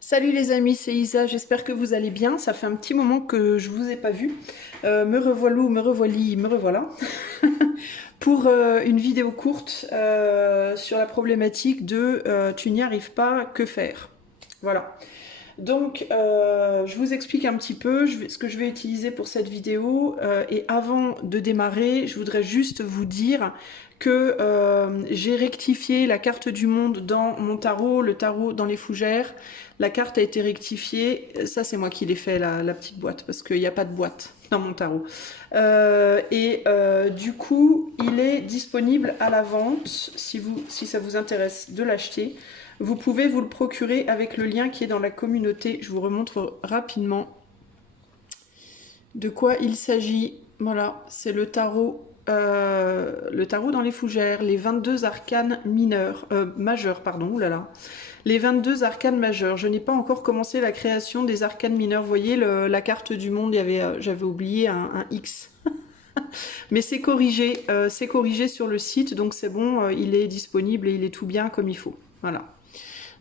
Salut les amis, c'est Isa, j'espère que vous allez bien. Ça fait un petit moment que je vous ai pas vu. Me revoilou, me revoilie, me revoilà. Pour une vidéo courte sur la problématique de tu n'y arrives pas, que faire? Voilà. Donc, je vous explique un petit peu ce que je vais utiliser pour cette vidéo. Et avant de démarrer, je voudrais juste vous dire que j'ai rectifié la carte du monde dans mon tarot, le tarot dans les fougères. La carte a été rectifiée. Ça, c'est moi qui l'ai fait, la petite boîte, parce qu'il n'y a pas de boîte dans mon tarot. Du coup, il est disponible à la vente, si ça vous intéresse de l'acheter. Vous pouvez vous le procurer avec le lien qui est dans la communauté. Je vous remontre rapidement de quoi il s'agit. Voilà, c'est le tarot dans les fougères, les 22 arcanes majeurs, pardon, oulala. Les 22 arcanes majeurs. Je n'ai pas encore commencé la création des arcanes mineurs. Vous voyez, la carte du monde, j'avais oublié un X. Mais c'est corrigé sur le site, donc c'est bon, il est disponible et il est tout bien comme il faut. Voilà.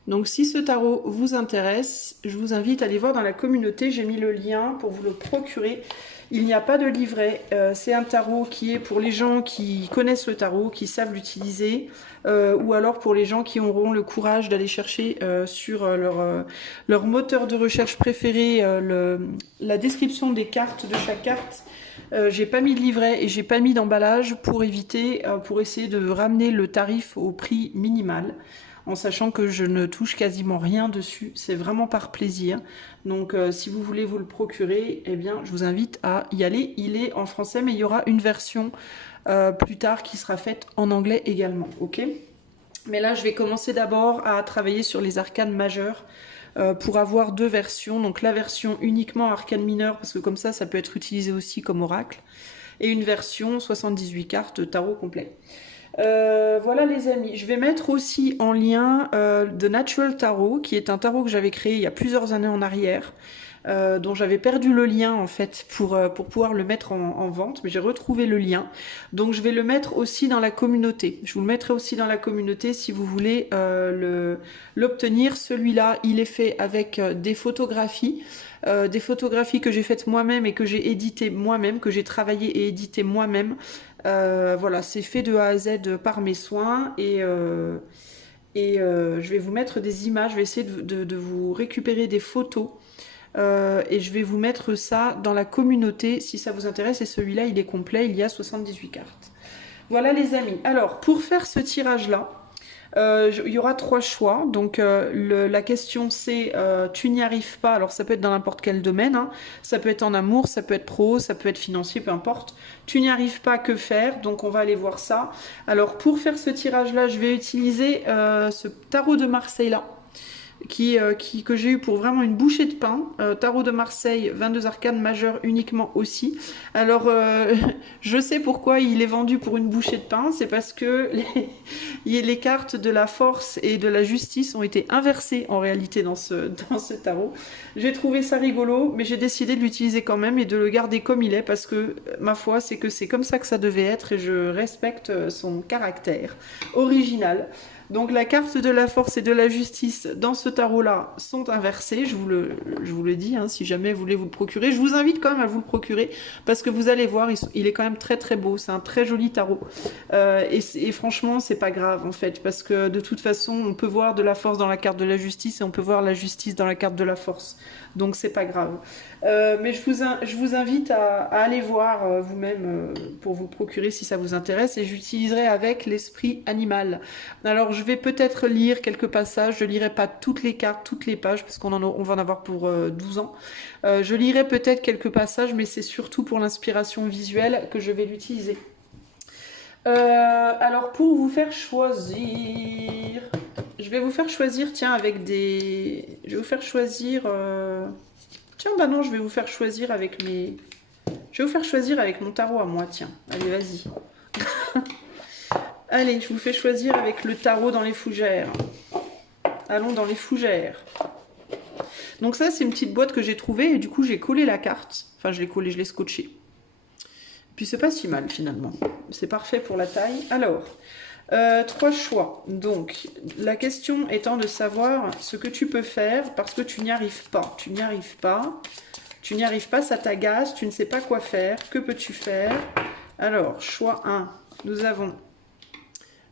Donc si ce tarot vous intéresse, je vous invite à aller voir dans la communauté, j'ai mis le lien pour vous le procurer. Il n'y a pas de livret, c'est un tarot qui est pour les gens qui connaissent le tarot, qui savent l'utiliser, ou alors pour les gens qui auront le courage d'aller chercher sur leur moteur de recherche préféré la description des cartes, de chaque carte. J'ai pas mis de livret et j'ai pas mis d'emballage pour essayer de ramener le tarif au prix minimal, en sachant que je ne touche quasiment rien dessus, c'est vraiment par plaisir. Donc si vous voulez vous le procurer, eh bien je vous invite à y aller. Il est en français, mais il y aura une version plus tard qui sera faite en anglais également, ok? Mais là je vais commencer d'abord à travailler sur les arcanes majeures pour avoir deux versions, donc la version uniquement arcane mineur, parce que comme ça peut être utilisé aussi comme oracle, et une version 78 cartes tarot complet. Voilà les amis, je vais mettre aussi en lien The Natural Tarot, qui est un tarot que j'avais créé il y a plusieurs années en arrière, dont j'avais perdu le lien en fait pour pouvoir le mettre en vente, mais j'ai retrouvé le lien, donc je vais le mettre aussi dans la communauté. Je vous le mettrai aussi dans la communauté si vous voulez l'obtenir. Celui-là, il est fait avec des photographies que j'ai faites moi-même et que j'ai édité moi-même, que j'ai travaillé et édité moi-même. Voilà, c'est fait de A à Z par mes soins je vais vous mettre des images, je vais essayer de vous récupérer des photos et je vais vous mettre ça dans la communauté si ça vous intéresse. Et celui-là, il est complet, il y a 78 cartes. Voilà les amis. Alors, pour faire ce tirage-là, il y aura trois choix. Donc la question c'est tu n'y arrives pas. Alors ça peut être dans n'importe quel domaine, hein. Ça peut être en amour, ça peut être pro, ça peut être financier, peu importe. Tu n'y arrives pas, que faire? Donc on va aller voir ça. Alors pour faire ce tirage là, je vais utiliser ce tarot de Marseille là, que j'ai eu pour vraiment une bouchée de pain. Tarot de Marseille, 22 arcanes majeures uniquement aussi. Alors, je sais pourquoi il est vendu pour une bouchée de pain. C'est parce que les cartes de la force et de la justice ont été inversées en réalité dans ce tarot. J'ai trouvé ça rigolo, mais j'ai décidé de l'utiliser quand même et de le garder comme il est parce que, ma foi, c'est que c'est comme ça que ça devait être et je respecte son caractère original. Donc la carte de la force et de la justice dans ce tarot-là sont inversées, je vous le dis, hein, si jamais vous voulez vous le procurer. Je vous invite quand même à vous le procurer, parce que vous allez voir, il est quand même très très beau, c'est un très joli tarot. Et franchement, c'est pas grave en fait, parce que de toute façon, on peut voir de la force dans la carte de la justice, et on peut voir la justice dans la carte de la force. Donc c'est pas grave. Mais je vous invite à aller voir vous-même pour vous procurer si ça vous intéresse, et j'utiliserai avec l'esprit animal. Alors je vais peut-être lire quelques passages, je lirai pas toutes les cartes, toutes les pages, parce on va en avoir pour 12 ans. Je lirai peut-être quelques passages, mais c'est surtout pour l'inspiration visuelle que je vais l'utiliser. Alors pour vous faire choisir, je vais vous faire choisir, tiens, avec des... Je vais vous faire choisir... Tiens, bah non, je vais vous faire choisir avec mes... Je vais vous faire choisir avec mon tarot à moi, tiens. Allez, vas-y. Allez, je vous fais choisir avec le tarot dans les fougères. Allons dans les fougères. Donc ça, c'est une petite boîte que j'ai trouvée et du coup, j'ai collé la carte. Enfin, je l'ai collée, je l'ai scotché. Puis c'est pas si mal finalement. C'est parfait pour la taille. Alors, Trois choix. Donc, la question étant de savoir ce que tu peux faire parce que tu n'y arrives pas. Tu n'y arrives pas. Tu n'y arrives pas, ça t'agace, tu ne sais pas quoi faire. Que peux-tu faire? Alors, choix 1. Nous avons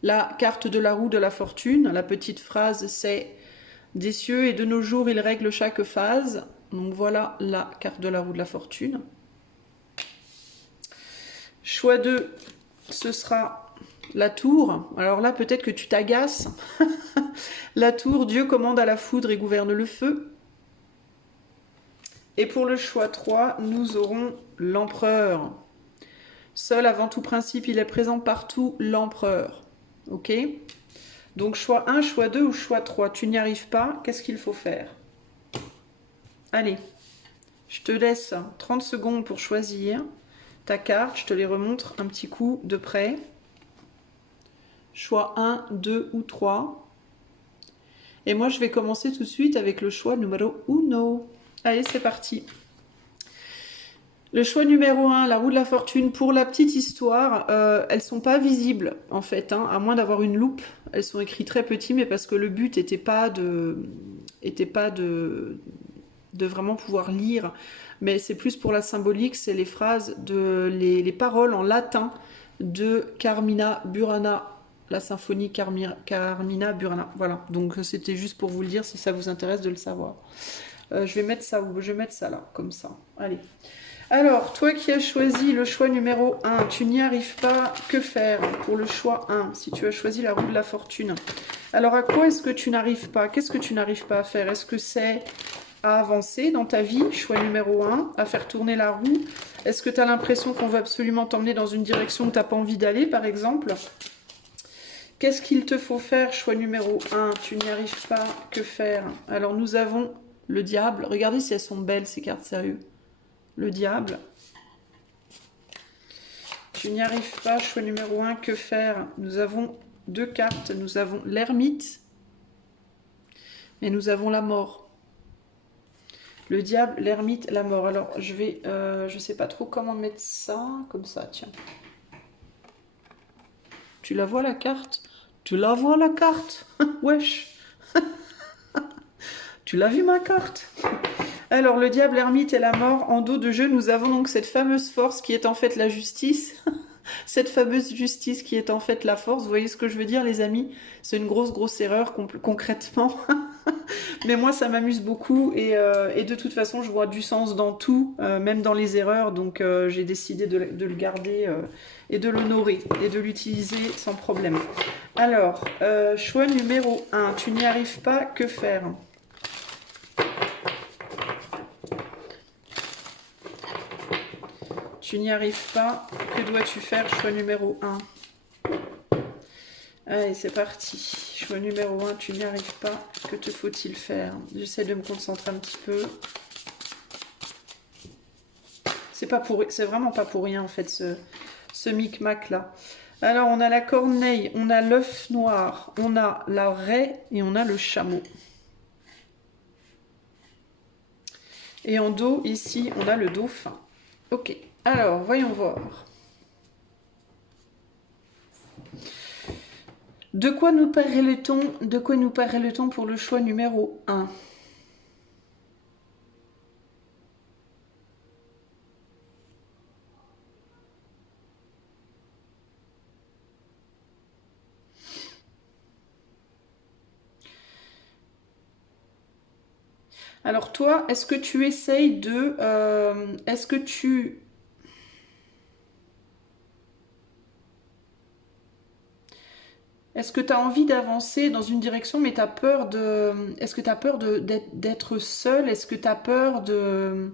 la carte de la roue de la fortune. La petite phrase, c'est « Des cieux et de nos jours, il règle chaque phase ». Donc, voilà la carte de la roue de la fortune. Choix 2, ce sera la tour. Alors là, peut-être que tu t'agaces. La tour, Dieu commande à la foudre et gouverne le feu. Et pour le choix 3, nous aurons l'empereur. Seul avant tout principe, il est présent partout, l'empereur. Ok? Donc choix 1, choix 2 ou choix 3. Tu n'y arrives pas, qu'est-ce qu'il faut faire? Allez, je te laisse 30 secondes pour choisir ta carte. Je te les remontre un petit coup de près. Choix 1, 2 ou 3. Et moi, je vais commencer tout de suite avec le choix numéro 1. Allez, c'est parti. Le choix numéro 1, la roue de la fortune. Pour la petite histoire, elles ne sont pas visibles, en fait, hein, à moins d'avoir une loupe. Elles sont écrites très petit, mais parce que le but n'était pas de vraiment pouvoir lire. Mais c'est plus pour la symbolique, c'est les phrases, les paroles en latin de Carmina Burana. La symphonie Carmina Burana. Voilà, donc c'était juste pour vous le dire si ça vous intéresse de le savoir. Je vais mettre ça où? Je vais mettre ça là, comme ça. Allez. Alors, toi qui as choisi le choix numéro 1, tu n'y arrives pas, que faire pour le choix 1, si tu as choisi la roue de la fortune? Alors, à quoi est-ce que tu n'arrives pas? Qu'est-ce que tu n'arrives pas à faire? Est-ce que c'est à avancer dans ta vie, choix numéro 1, à faire tourner la roue? Est-ce que tu as l'impression qu'on va absolument t'emmener dans une direction où tu n'as pas envie d'aller, par exemple? Qu'est-ce qu'il te faut faire, choix numéro 1? Tu n'y arrives pas, que faire? Alors, nous avons le diable. Regardez si elles sont belles, ces cartes, sérieux. Le diable. Tu n'y arrives pas, choix numéro 1, que faire? Nous avons deux cartes. Nous avons l'ermite et nous avons la mort. Le diable, l'ermite, la mort. Alors, je sais pas trop comment mettre ça. Comme ça, tiens. Tu la vois la carte? Tu la vois la carte? Wesh. Tu l'as vu ma carte? Alors, le diable, l'ermite et la mort, en dos de jeu, nous avons donc cette fameuse force qui est en fait la justice. Cette fameuse justice qui est en fait la force. Vous voyez ce que je veux dire, les amis? C'est une grosse erreur, concrètement. Mais moi, ça m'amuse beaucoup. Et de toute façon, je vois du sens dans tout, même dans les erreurs. Donc, j'ai décidé de le garder et de l'honorer et de l'utiliser sans problème. Alors, choix numéro 1. Tu n'y arrives pas, que faire? Tu n'y arrives pas, que dois-tu faire? Choix numéro 1. Allez, c'est parti. Choix numéro 1, tu n'y arrives pas, que te faut-il faire? J'essaie de me concentrer un petit peu. C'est vraiment pas pour rien en fait ce micmac là. Alors on a la corneille, on a l'œuf noir, on a la raie et on a le chameau. Et en dos ici on a le dauphin. Ok. Alors, voyons voir. De quoi nous parle-t-on pour le choix numéro 1? Alors toi, est-ce que tu essayes de... est-ce que tu... Est-ce que tu as envie d'avancer dans une direction, mais tu as peur de... Est-ce que tu as peur d'être seul? Est-ce que tu as peur de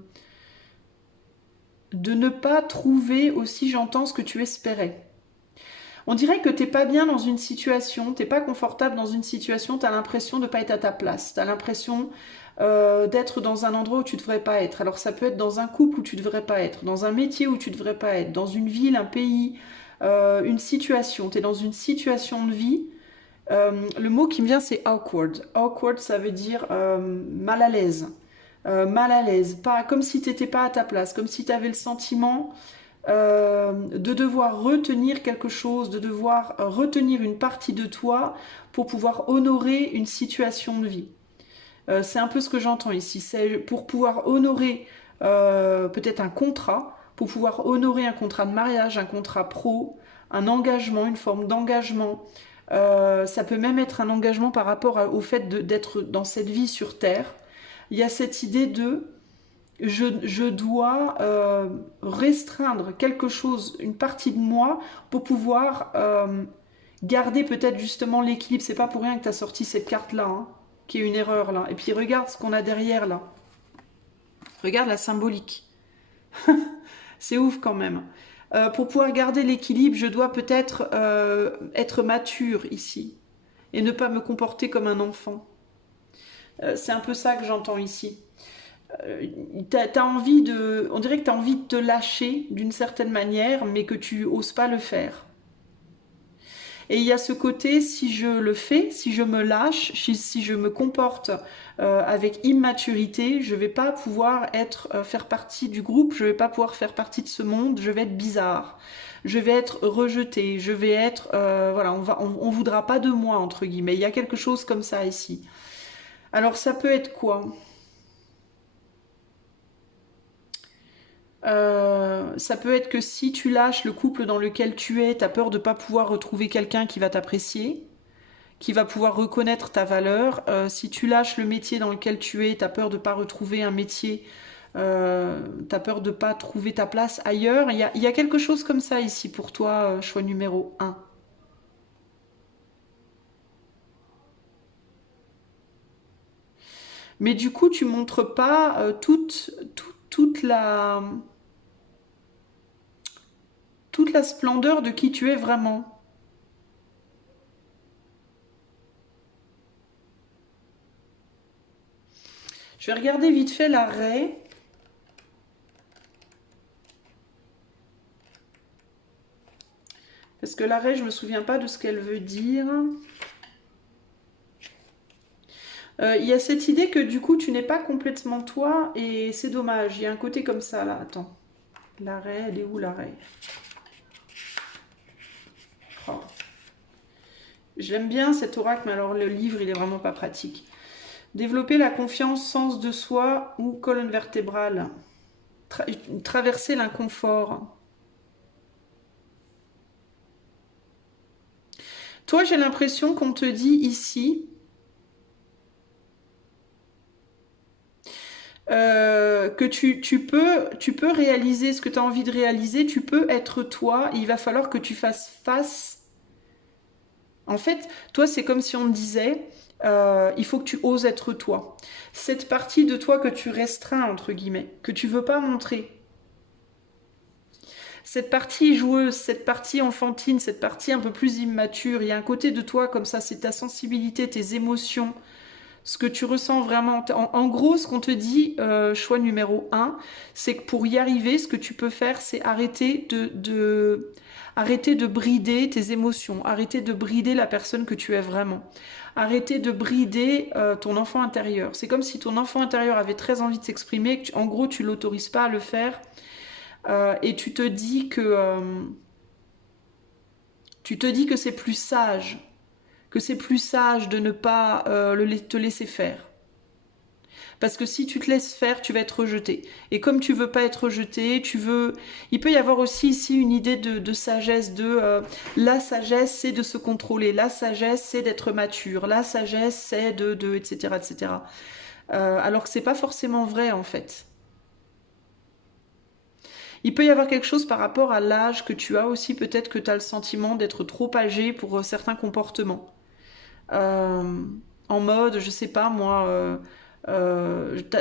ne pas trouver aussi, j'entends, ce que tu espérais? On dirait que t'es pas bien dans une situation, t'es pas confortable dans une situation, t'as l'impression de pas être à ta place, t'as l'impression d'être dans un endroit où tu devrais pas être. Alors ça peut être dans un couple où tu devrais pas être, dans un métier où tu devrais pas être, dans une ville, un pays, une situation. T'es dans une situation de vie. Le mot qui me vient c'est awkward. Awkward ça veut dire mal à l'aise. Mal à l'aise, pas comme si t'étais pas à ta place, comme si t'avais le sentiment de devoir retenir quelque chose, de devoir retenir une partie de toi pour pouvoir honorer une situation de vie. C'est un peu ce que j'entends ici. C'est pour pouvoir honorer peut-être un contrat, pour pouvoir honorer un contrat de mariage, un contrat pro, un engagement, une forme d'engagement. Ça peut même être un engagement par rapport au fait d'être dans cette vie sur Terre. Il y a cette idée de je dois restreindre quelque chose, une partie de moi, pour pouvoir garder peut-être justement l'équilibre. C'est pas pour rien que tu as sorti cette carte-là, hein, qui est une erreur là. Et puis regarde ce qu'on a derrière là. Regarde la symbolique. C'est ouf quand même. Pour pouvoir garder l'équilibre, je dois peut-être être mature ici et ne pas me comporter comme un enfant. C'est un peu ça que j'entends ici. T'as envie de, on dirait que tu as envie de te lâcher d'une certaine manière, mais que tu oses pas le faire. Et il y a ce côté, si je le fais, si je me lâche, si je me comporte avec immaturité, je vais pas pouvoir faire partie du groupe, je vais pas pouvoir faire partie de ce monde, je vais être bizarre, je vais être rejetée, je vais être, voilà, on voudra pas de moi entre guillemets. Il y a quelque chose comme ça ici. Alors ça peut être quoi? Ça peut être que si tu lâches le couple dans lequel tu es, tu as peur de ne pas pouvoir retrouver quelqu'un qui va t'apprécier, qui va pouvoir reconnaître ta valeur. Si tu lâches le métier dans lequel tu es, tu as peur de ne pas retrouver un métier, tu as peur de ne pas trouver ta place ailleurs. Il y a quelque chose comme ça ici pour toi, choix numéro 1. Mais du coup, tu montres pas toute la splendeur de qui tu es vraiment. Je vais regarder vite fait l'arrêt. Parce que l'arrêt, je ne me souviens pas de ce qu'elle veut dire. Il y a cette idée que du coup, tu n'es pas complètement toi et c'est dommage. Il y a un côté comme ça, là. Attends. L'arrêt, elle est où l'arrêt? Oh. J'aime bien cet oracle, mais alors le livre, il est vraiment pas pratique. Développer la confiance, sens de soi ou colonne vertébrale. Traverser l'inconfort. Toi, j'ai l'impression qu'on te dit ici que tu peux réaliser ce que tu as envie de réaliser, tu peux être toi, et il va falloir que tu fasses face. En fait, toi, c'est comme si on te disait, il faut que tu oses être toi. Cette partie de toi que tu restreins, entre guillemets, que tu veux pas montrer. Cette partie joueuse, cette partie enfantine, cette partie un peu plus immature, il y a un côté de toi comme ça, c'est ta sensibilité, tes émotions, ce que tu ressens vraiment. En gros, ce qu'on te dit, choix numéro 1, c'est que pour y arriver, ce que tu peux faire, c'est arrêter arrêter de brider tes émotions, arrêter de brider la personne que tu es vraiment. Arrêter de brider ton enfant intérieur. C'est comme si ton enfant intérieur avait très envie de s'exprimer, en gros, tu l'autorises pas à le faire. Et tu te dis que c'est plus sage, de ne pas te laisser faire. Parce que si tu te laisses faire, tu vas être rejeté. Et comme tu veux pas être rejeté, il peut y avoir aussi ici une idée de sagesse, la sagesse c'est de se contrôler, la sagesse c'est d'être mature, la sagesse c'est etc. etc. Alors que c'est pas forcément vrai en fait. Il peut y avoir quelque chose par rapport à l'âge que tu as aussi, peut-être que tu as le sentiment d'être trop âgé pour certains comportements. En mode, je sais pas moi,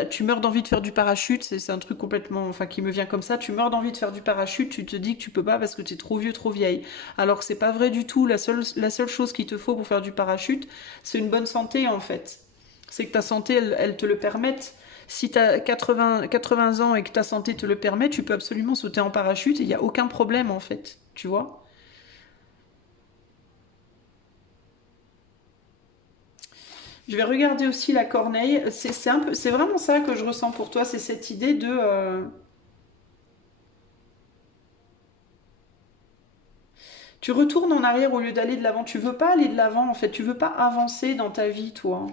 tu meurs d'envie de faire du parachute, c'est un truc complètement, enfin qui me vient comme ça, tu meurs d'envie de faire du parachute, tu te dis que tu peux pas parce que tu es trop vieux, trop vieille. Alors que c'est pas vrai du tout, la seule chose qu'il te faut pour faire du parachute, c'est une bonne santé en fait. C'est que ta santé, elle te le permette. Si tu as 80 ans et que ta santé te le permet, tu peux absolument sauter en parachute et il n'y a aucun problème en fait, tu vois. Je vais regarder aussi la corneille. C'est vraiment ça que je ressens pour toi, c'est cette idée de Tu retournes en arrière au lieu d'aller de l'avant. Tu veux pas aller de l'avant, en fait. Tu veux pas avancer dans ta vie, toi.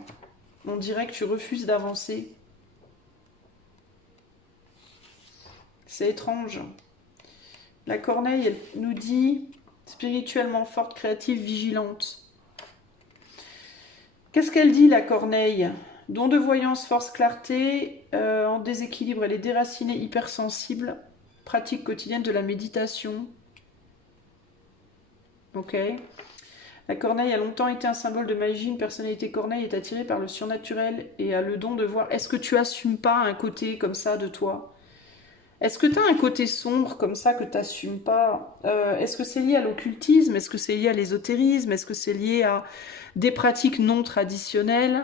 On dirait que tu refuses d'avancer. C'est étrange. La corneille, elle nous dit spirituellement forte, créative, vigilante. Qu'est-ce qu'elle dit, la corneille? Don de voyance, force, clarté, en déséquilibre, elle est déracinée, hypersensible. Pratique quotidienne de la méditation. Ok. La corneille a longtemps été un symbole de magie. Une personnalité corneille est attirée par le surnaturel et a le don de voir. Est-ce que tu assumes pas un côté comme ça de toi? Est-ce que tu as un côté sombre comme ça que tu n'assumes pas? Est-ce que c'est lié à l'occultisme? Est-ce que c'est lié à l'ésotérisme? Est-ce que c'est lié à des pratiques non traditionnelles?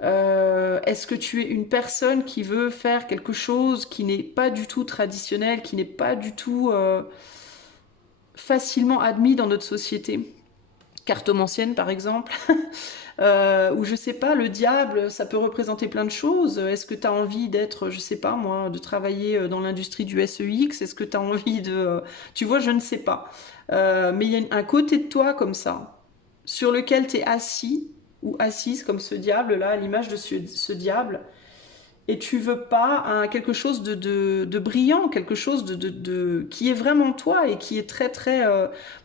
Est-ce que tu es une personne qui veut faire quelque chose qui n'est pas du tout traditionnel, qui n'est pas du tout facilement admis dans notre société? Cartomancienne par exemple, ou je sais pas, le diable, ça peut représenter plein de choses. Est-ce que tu as envie d'être, je sais pas moi, de travailler dans l'industrie du SEX? Est-ce que tu as envie de... Tu vois, je ne sais pas. Mais il y a un côté de toi comme ça, sur lequel tu es assis, ou assise comme ce diable-là, à l'image de ce diable, et tu veux pas quelque chose de brillant, quelque chose qui est vraiment toi et qui est très très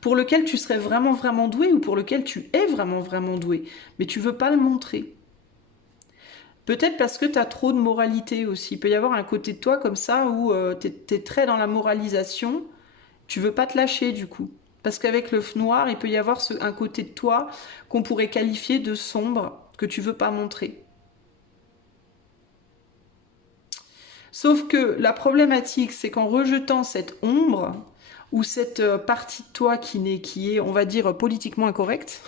pour lequel tu serais vraiment vraiment doué ou pour lequel tu es vraiment vraiment doué, mais tu veux pas le montrer. Peut-être parce que tu as trop de moralité aussi. Il peut y avoir un côté de toi comme ça où tu es très dans la moralisation, tu veux pas te lâcher du coup. Parce qu'avec le noir, il peut y avoir un côté de toi qu'on pourrait qualifier de sombre, que tu veux pas montrer. Sauf que la problématique, c'est qu'en rejetant cette ombre, ou cette partie de toi qui est, on va dire, politiquement incorrecte,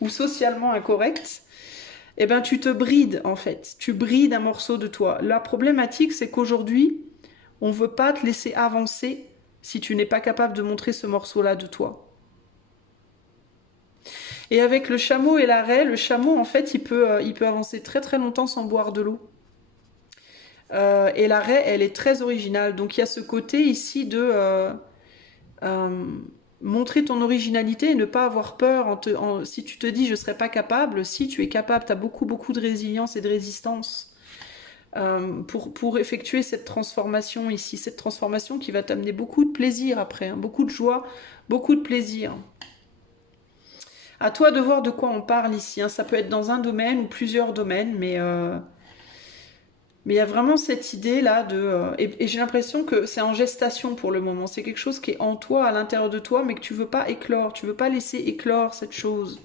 ou socialement incorrecte, eh ben tu te brides en fait. Tu brides un morceau de toi. La problématique, c'est qu'aujourd'hui, on ne veut pas te laisser avancer si tu n'es pas capable de montrer ce morceau-là de toi. Et avec le chameau et la raie, le chameau, en fait, il peut avancer très très longtemps sans boire de l'eau. Et la raie, elle est très originale. Donc il y a ce côté ici de montrer ton originalité et ne pas avoir peur. Si tu te dis je ne serais pas capable, si tu es capable, tu as beaucoup beaucoup de résilience et de résistance pour effectuer cette transformation ici. Cette transformation qui va t'amener beaucoup de plaisir après, hein, beaucoup de joie, beaucoup de plaisir. À toi de voir de quoi on parle ici. Hein. Ça peut être dans un domaine ou plusieurs domaines, mais il y a vraiment cette idée-là de... et j'ai l'impression que c'est en gestation pour le moment. C'est quelque chose qui est en toi, à l'intérieur de toi, mais que tu veux pas éclore. Tu veux pas laisser éclore cette chose.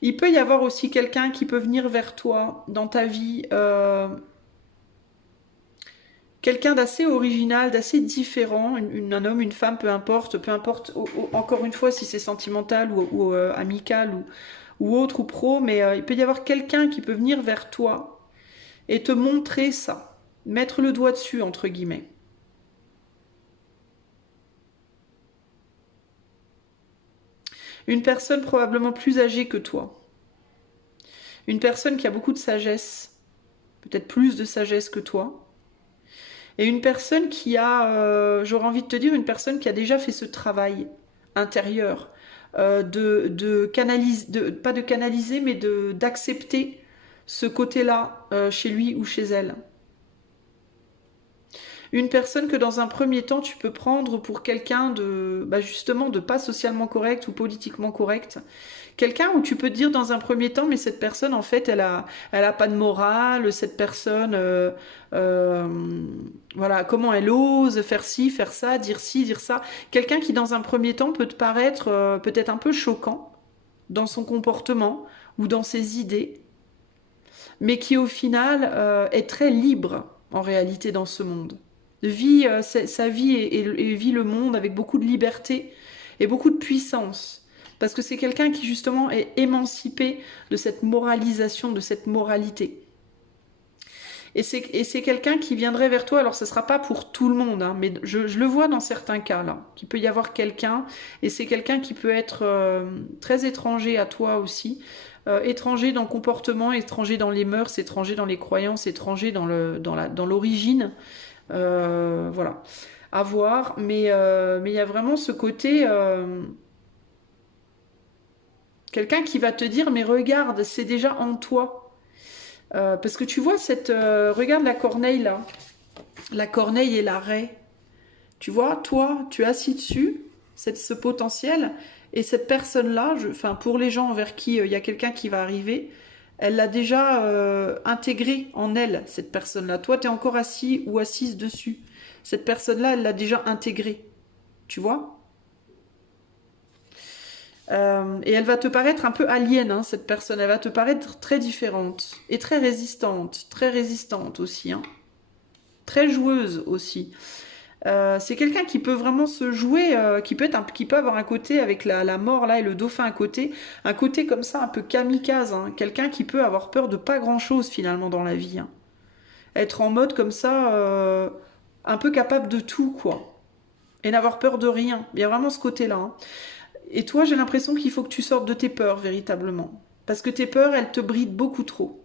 Il peut y avoir aussi quelqu'un qui peut venir vers toi dans ta vie. Quelqu'un d'assez original, d'assez différent. Un homme, une femme, peu importe. Encore une fois, si c'est sentimental ou amical ou autre ou pro, mais il peut y avoir quelqu'un qui peut venir vers toi et te montrer ça, mettre le doigt dessus, entre guillemets. Une personne probablement plus âgée que toi. Une personne qui a beaucoup de sagesse, peut-être plus de sagesse que toi. Et une personne qui a, j'aurais envie de te dire, une personne qui a déjà fait ce travail intérieur, pas de canaliser, mais d'accepter ce côté-là chez lui ou chez elle. Une personne que dans un premier temps tu peux prendre pour quelqu'un justement de pas socialement correct ou politiquement correct. Quelqu'un où tu peux te dire dans un premier temps, mais cette personne en fait elle a pas de morale, cette personne voilà, comment elle ose faire ci, faire ça, dire ci, dire ça. Quelqu'un qui dans un premier temps peut te paraître peut-être un peu choquant dans son comportement ou dans ses idées, mais qui au final est très libre en réalité dans ce monde. Vit sa vie et vit le monde avec beaucoup de liberté et beaucoup de puissance. Parce que c'est quelqu'un qui justement est émancipé de cette moralisation, de cette moralité. Et c'est quelqu'un qui viendrait vers toi, alors ce ne sera pas pour tout le monde, hein, mais je le vois dans certains cas là, qu'il peut y avoir quelqu'un, et c'est quelqu'un qui peut être très étranger à toi aussi, étranger dans le comportement, étranger dans les mœurs, étranger dans les croyances, étranger dans l'origine, Voilà, à voir. Mais il y a vraiment ce côté... quelqu'un qui va te dire, mais regarde, c'est déjà en toi. Parce que tu vois, regarde la corneille là. La corneille et la raie. Tu vois, toi, tu es assis dessus, ce potentiel, et cette personne-là, enfin, pour les gens vers qui il y a quelqu'un qui va arriver, elle l'a déjà intégré en elle, cette personne-là. Toi, tu es encore assis ou assise dessus. Cette personne-là, elle l'a déjà intégré. Tu vois? Et elle va te paraître un peu alien, hein, cette personne. Elle va te paraître très différente et très résistante aussi, hein. Très joueuse aussi. C'est quelqu'un qui peut vraiment se jouer, qui peut avoir un côté avec la mort là et le dauphin à côté, un côté comme ça un peu kamikaze, hein. Quelqu'un qui peut avoir peur de pas grand chose finalement dans la vie, hein. Être en mode comme ça, un peu capable de tout quoi, et n'avoir peur de rien. Il y a vraiment ce côté-là, hein. Et toi, j'ai l'impression qu'il faut que tu sortes de tes peurs véritablement, parce que tes peurs, elles te brident beaucoup trop.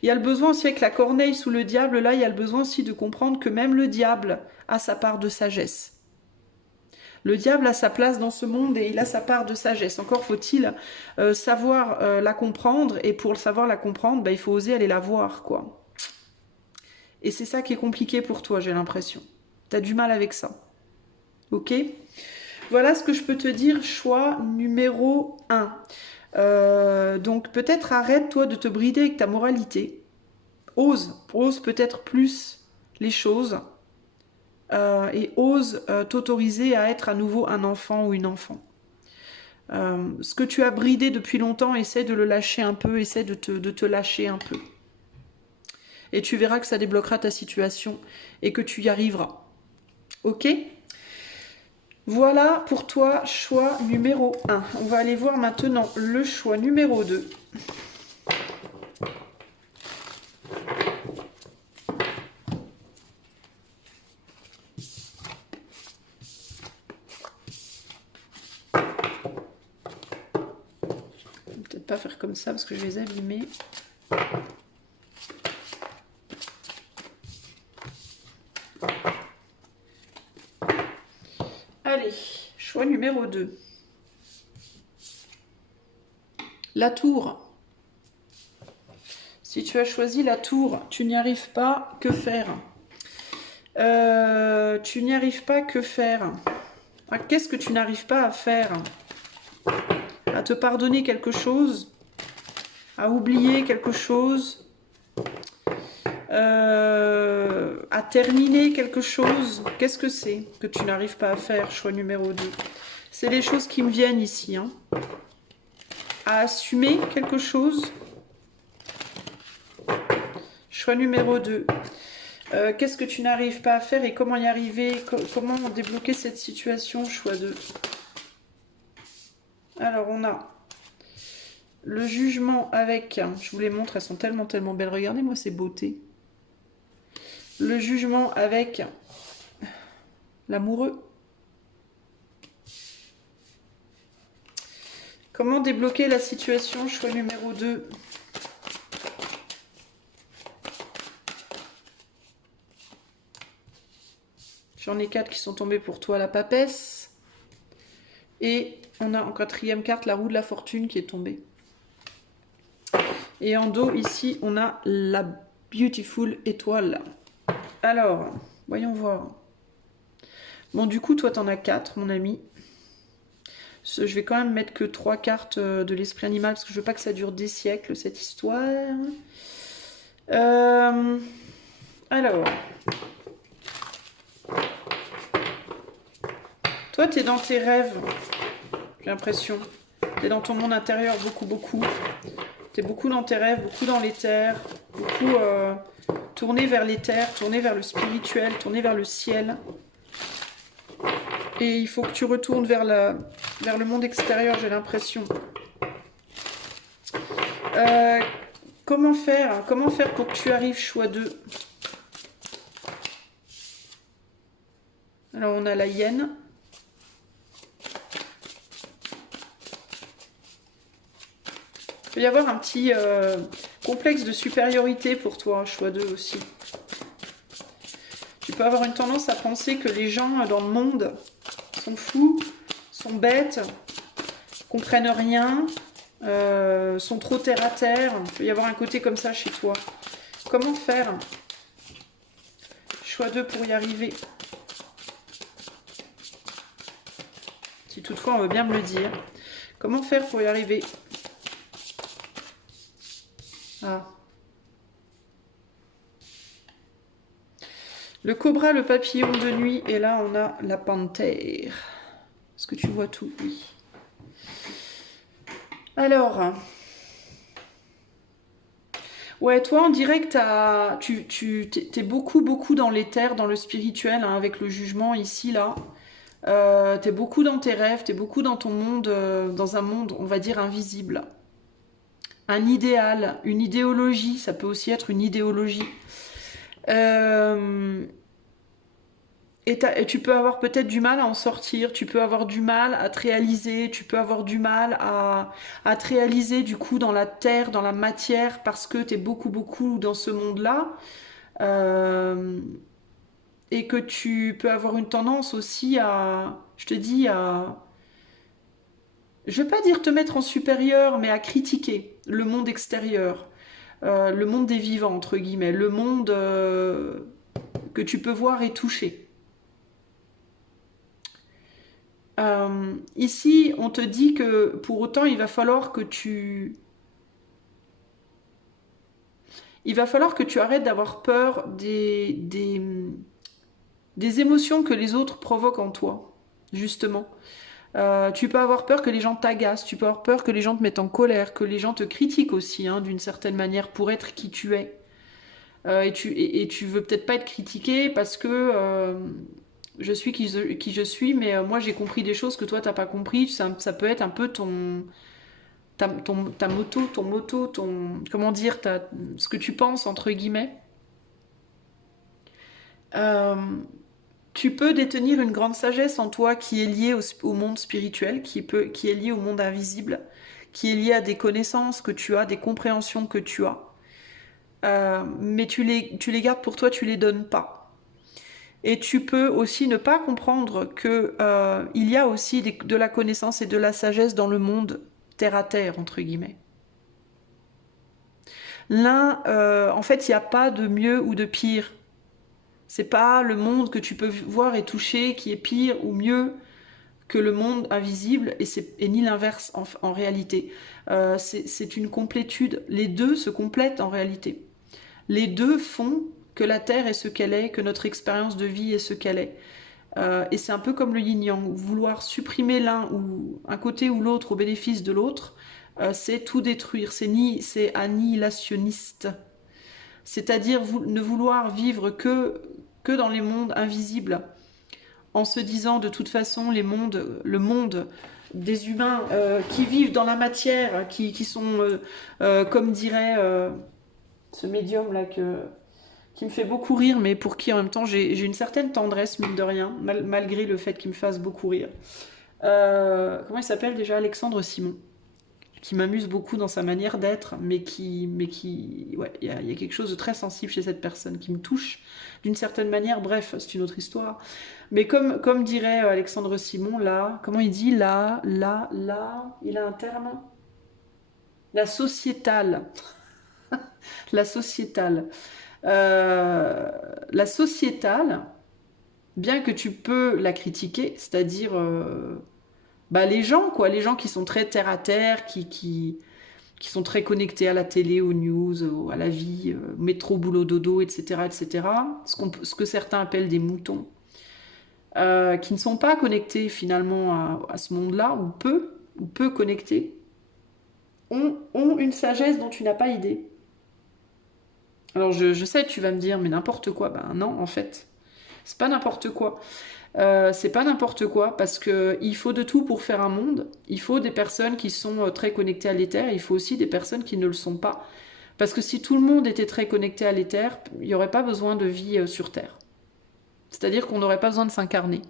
Il y a le besoin aussi avec la corneille sous le diable, là, il y a le besoin aussi de comprendre que même le diable a sa part de sagesse. Le diable a sa place dans ce monde et il a sa part de sagesse. Encore faut-il savoir la comprendre, et pour savoir la comprendre, bah, il faut oser aller la voir, quoi. Et c'est ça qui est compliqué pour toi, j'ai l'impression. T'as du mal avec ça. Ok? Voilà ce que je peux te dire, choix numéro 1. Donc peut-être arrête toi de te brider avec ta moralité. Ose peut-être plus les choses, et ose t'autoriser à être à nouveau un enfant ou une enfant. Ce que tu as bridé depuis longtemps, essaie de le lâcher un peu, essaie de te lâcher un peu. Et tu verras que ça débloquera ta situation et que tu y arriveras. Ok ? Voilà pour toi, choix numéro 1. On va aller voir maintenant le choix numéro 2. Peut-être pas faire comme ça parce que je vais les abîmer. Allez, choix numéro 2. La tour. Si tu as choisi la tour, tu n'y arrives pas, que faire? Tu n'y arrives pas, que faire? Ah, qu'est-ce que tu n'arrives pas à faire? À te pardonner quelque chose? À oublier quelque chose? À terminer quelque chose? Qu'est-ce que c'est que tu n'arrives pas à faire? Choix numéro 2. C'est les choses qui me viennent ici, hein. À assumer quelque chose? Choix numéro 2. Qu'est-ce que tu n'arrives pas à faire et comment y arriver? Comment débloquer cette situation? Choix 2. Alors, on a le jugement avec... Je vous les montre, elles sont tellement belles. Regardez-moi ces beautés. Le jugement avec l'amoureux. Comment débloquer la situation? Choix numéro 2. J'en ai 4 qui sont tombés pour toi, la papesse. Et on a en 4e carte la roue de la fortune qui est tombée. Et en dos, ici, on a la beautiful étoile. Alors, voyons voir. Bon, du coup, toi, t'en as 4, mon ami. Je vais quand même mettre que 3 cartes de l'esprit animal, parce que je veux pas que ça dure des siècles, cette histoire. Alors... Toi, t'es dans tes rêves, j'ai l'impression. T'es dans ton monde intérieur beaucoup. T'es beaucoup dans tes rêves, beaucoup dans l'éther, beaucoup tourné vers l'éther, tourné vers le spirituel, tourné vers le ciel. Et il faut que tu retournes vers le monde extérieur, j'ai l'impression. Comment faire pour que tu arrives? Choix 2. Alors, on a la hyène. Il peut y avoir un petit Complexe de supériorité pour toi, choix 2 aussi. Tu peux avoir une tendance à penser que les gens dans le monde sont fous, sont bêtes, comprennent rien, sont trop terre à terre. Il peut y avoir un côté comme ça chez toi. Comment faire? Choix 2 pour y arriver. Si toutefois on veut bien me le dire. Comment faire pour y arriver? Ah. Le cobra, le papillon de nuit, et là on a la panthère. Est-ce que tu vois tout? Oui. Alors, ouais, toi on dirait que t'es beaucoup dans l'éther, dans le spirituel, hein, avec le jugement ici, là. T'es beaucoup dans tes rêves, t'es beaucoup dans ton monde, dans un monde, on va dire, invisible. Un idéal, une idéologie, ça peut aussi être une idéologie. Et tu peux avoir peut-être du mal à en sortir, tu peux avoir du mal à te réaliser, tu peux avoir du mal à te réaliser du coup dans la terre, dans la matière, parce que tu es beaucoup dans ce monde-là. Et que tu peux avoir une tendance aussi à, je te dis, je vais pas dire te mettre en supérieur, mais à critiquer le monde extérieur, le monde des vivants, entre guillemets, le monde que tu peux voir et toucher. Ici, on te dit que pour autant, il va falloir que tu arrêtes d'avoir peur des émotions que les autres provoquent en toi, justement. Tu peux avoir peur que les gens t'agacent, tu peux avoir peur que les gens te mettent en colère, que les gens te critiquent aussi, hein, d'une certaine manière, pour être qui tu es. Et tu veux peut-être pas être critiqué parce que je suis qui je suis, mais moi j'ai compris des choses que toi t'as pas compris. Ça peut être un peu ta moto, comment dire, ce que tu penses entre guillemets. Tu peux détenir une grande sagesse en toi qui est liée au monde spirituel, qui est liée au monde invisible, qui est liée à des connaissances que tu as, des compréhensions que tu as. Mais tu les gardes pour toi, tu les donnes pas. Et tu peux aussi ne pas comprendre que il y a aussi de la connaissance et de la sagesse dans le monde terre à terre, entre guillemets. L'un, en fait, il n'y a pas de mieux ou de pire. C'est pas le monde que tu peux voir et toucher qui est pire ou mieux que le monde invisible, et ni l'inverse en réalité. C'est une complétude. Les deux se complètent en réalité. Les deux font que la Terre est ce qu'elle est, que notre expérience de vie est ce qu'elle est. Et c'est un peu comme le yin-yang. Vouloir supprimer l'un ou un côté ou l'autre au bénéfice de l'autre, c'est tout détruire. C'est annihilationniste. C'est-à-dire ne vouloir vivre que dans les mondes invisibles, en se disant de toute façon le monde des humains qui vivent dans la matière, qui sont, comme dirait ce médium-là qui me fait beaucoup rire, mais pour qui en même temps j'ai une certaine tendresse, mine de rien, malgré le fait qu'il me fasse beaucoup rire. Comment il s'appelle déjà? Alexandre Simon, qui m'amuse beaucoup dans sa manière d'être, mais qui, ouais, il y a quelque chose de très sensible chez cette personne qui me touche d'une certaine manière. Bref, c'est une autre histoire. Mais comme dirait Alexandre Simon, là, comment il dit, là, il a un terme, la sociétale, la sociétale. La sociétale, bien que tu peux la critiquer, c'est-à-dire les gens, quoi, les gens qui sont très terre à terre, qui sont très connectés à la télé, aux news, à la vie, métro, boulot, dodo, etc., ce que certains appellent des moutons, qui ne sont pas connectés finalement à ce monde-là, ou peu connectés, ont une sagesse dont tu n'as pas idée. Alors je sais, tu vas me dire, mais n'importe quoi. Ben non, en fait, c'est pas n'importe quoi. C'est pas n'importe quoi, parce que il faut de tout pour faire un monde. Il faut des personnes qui sont très connectées à l'éther, il faut aussi des personnes qui ne le sont pas. Parce que si tout le monde était très connecté à l'éther, il n'y aurait pas besoin de vie sur Terre. C'est-à-dire qu'on n'aurait pas besoin de s'incarner.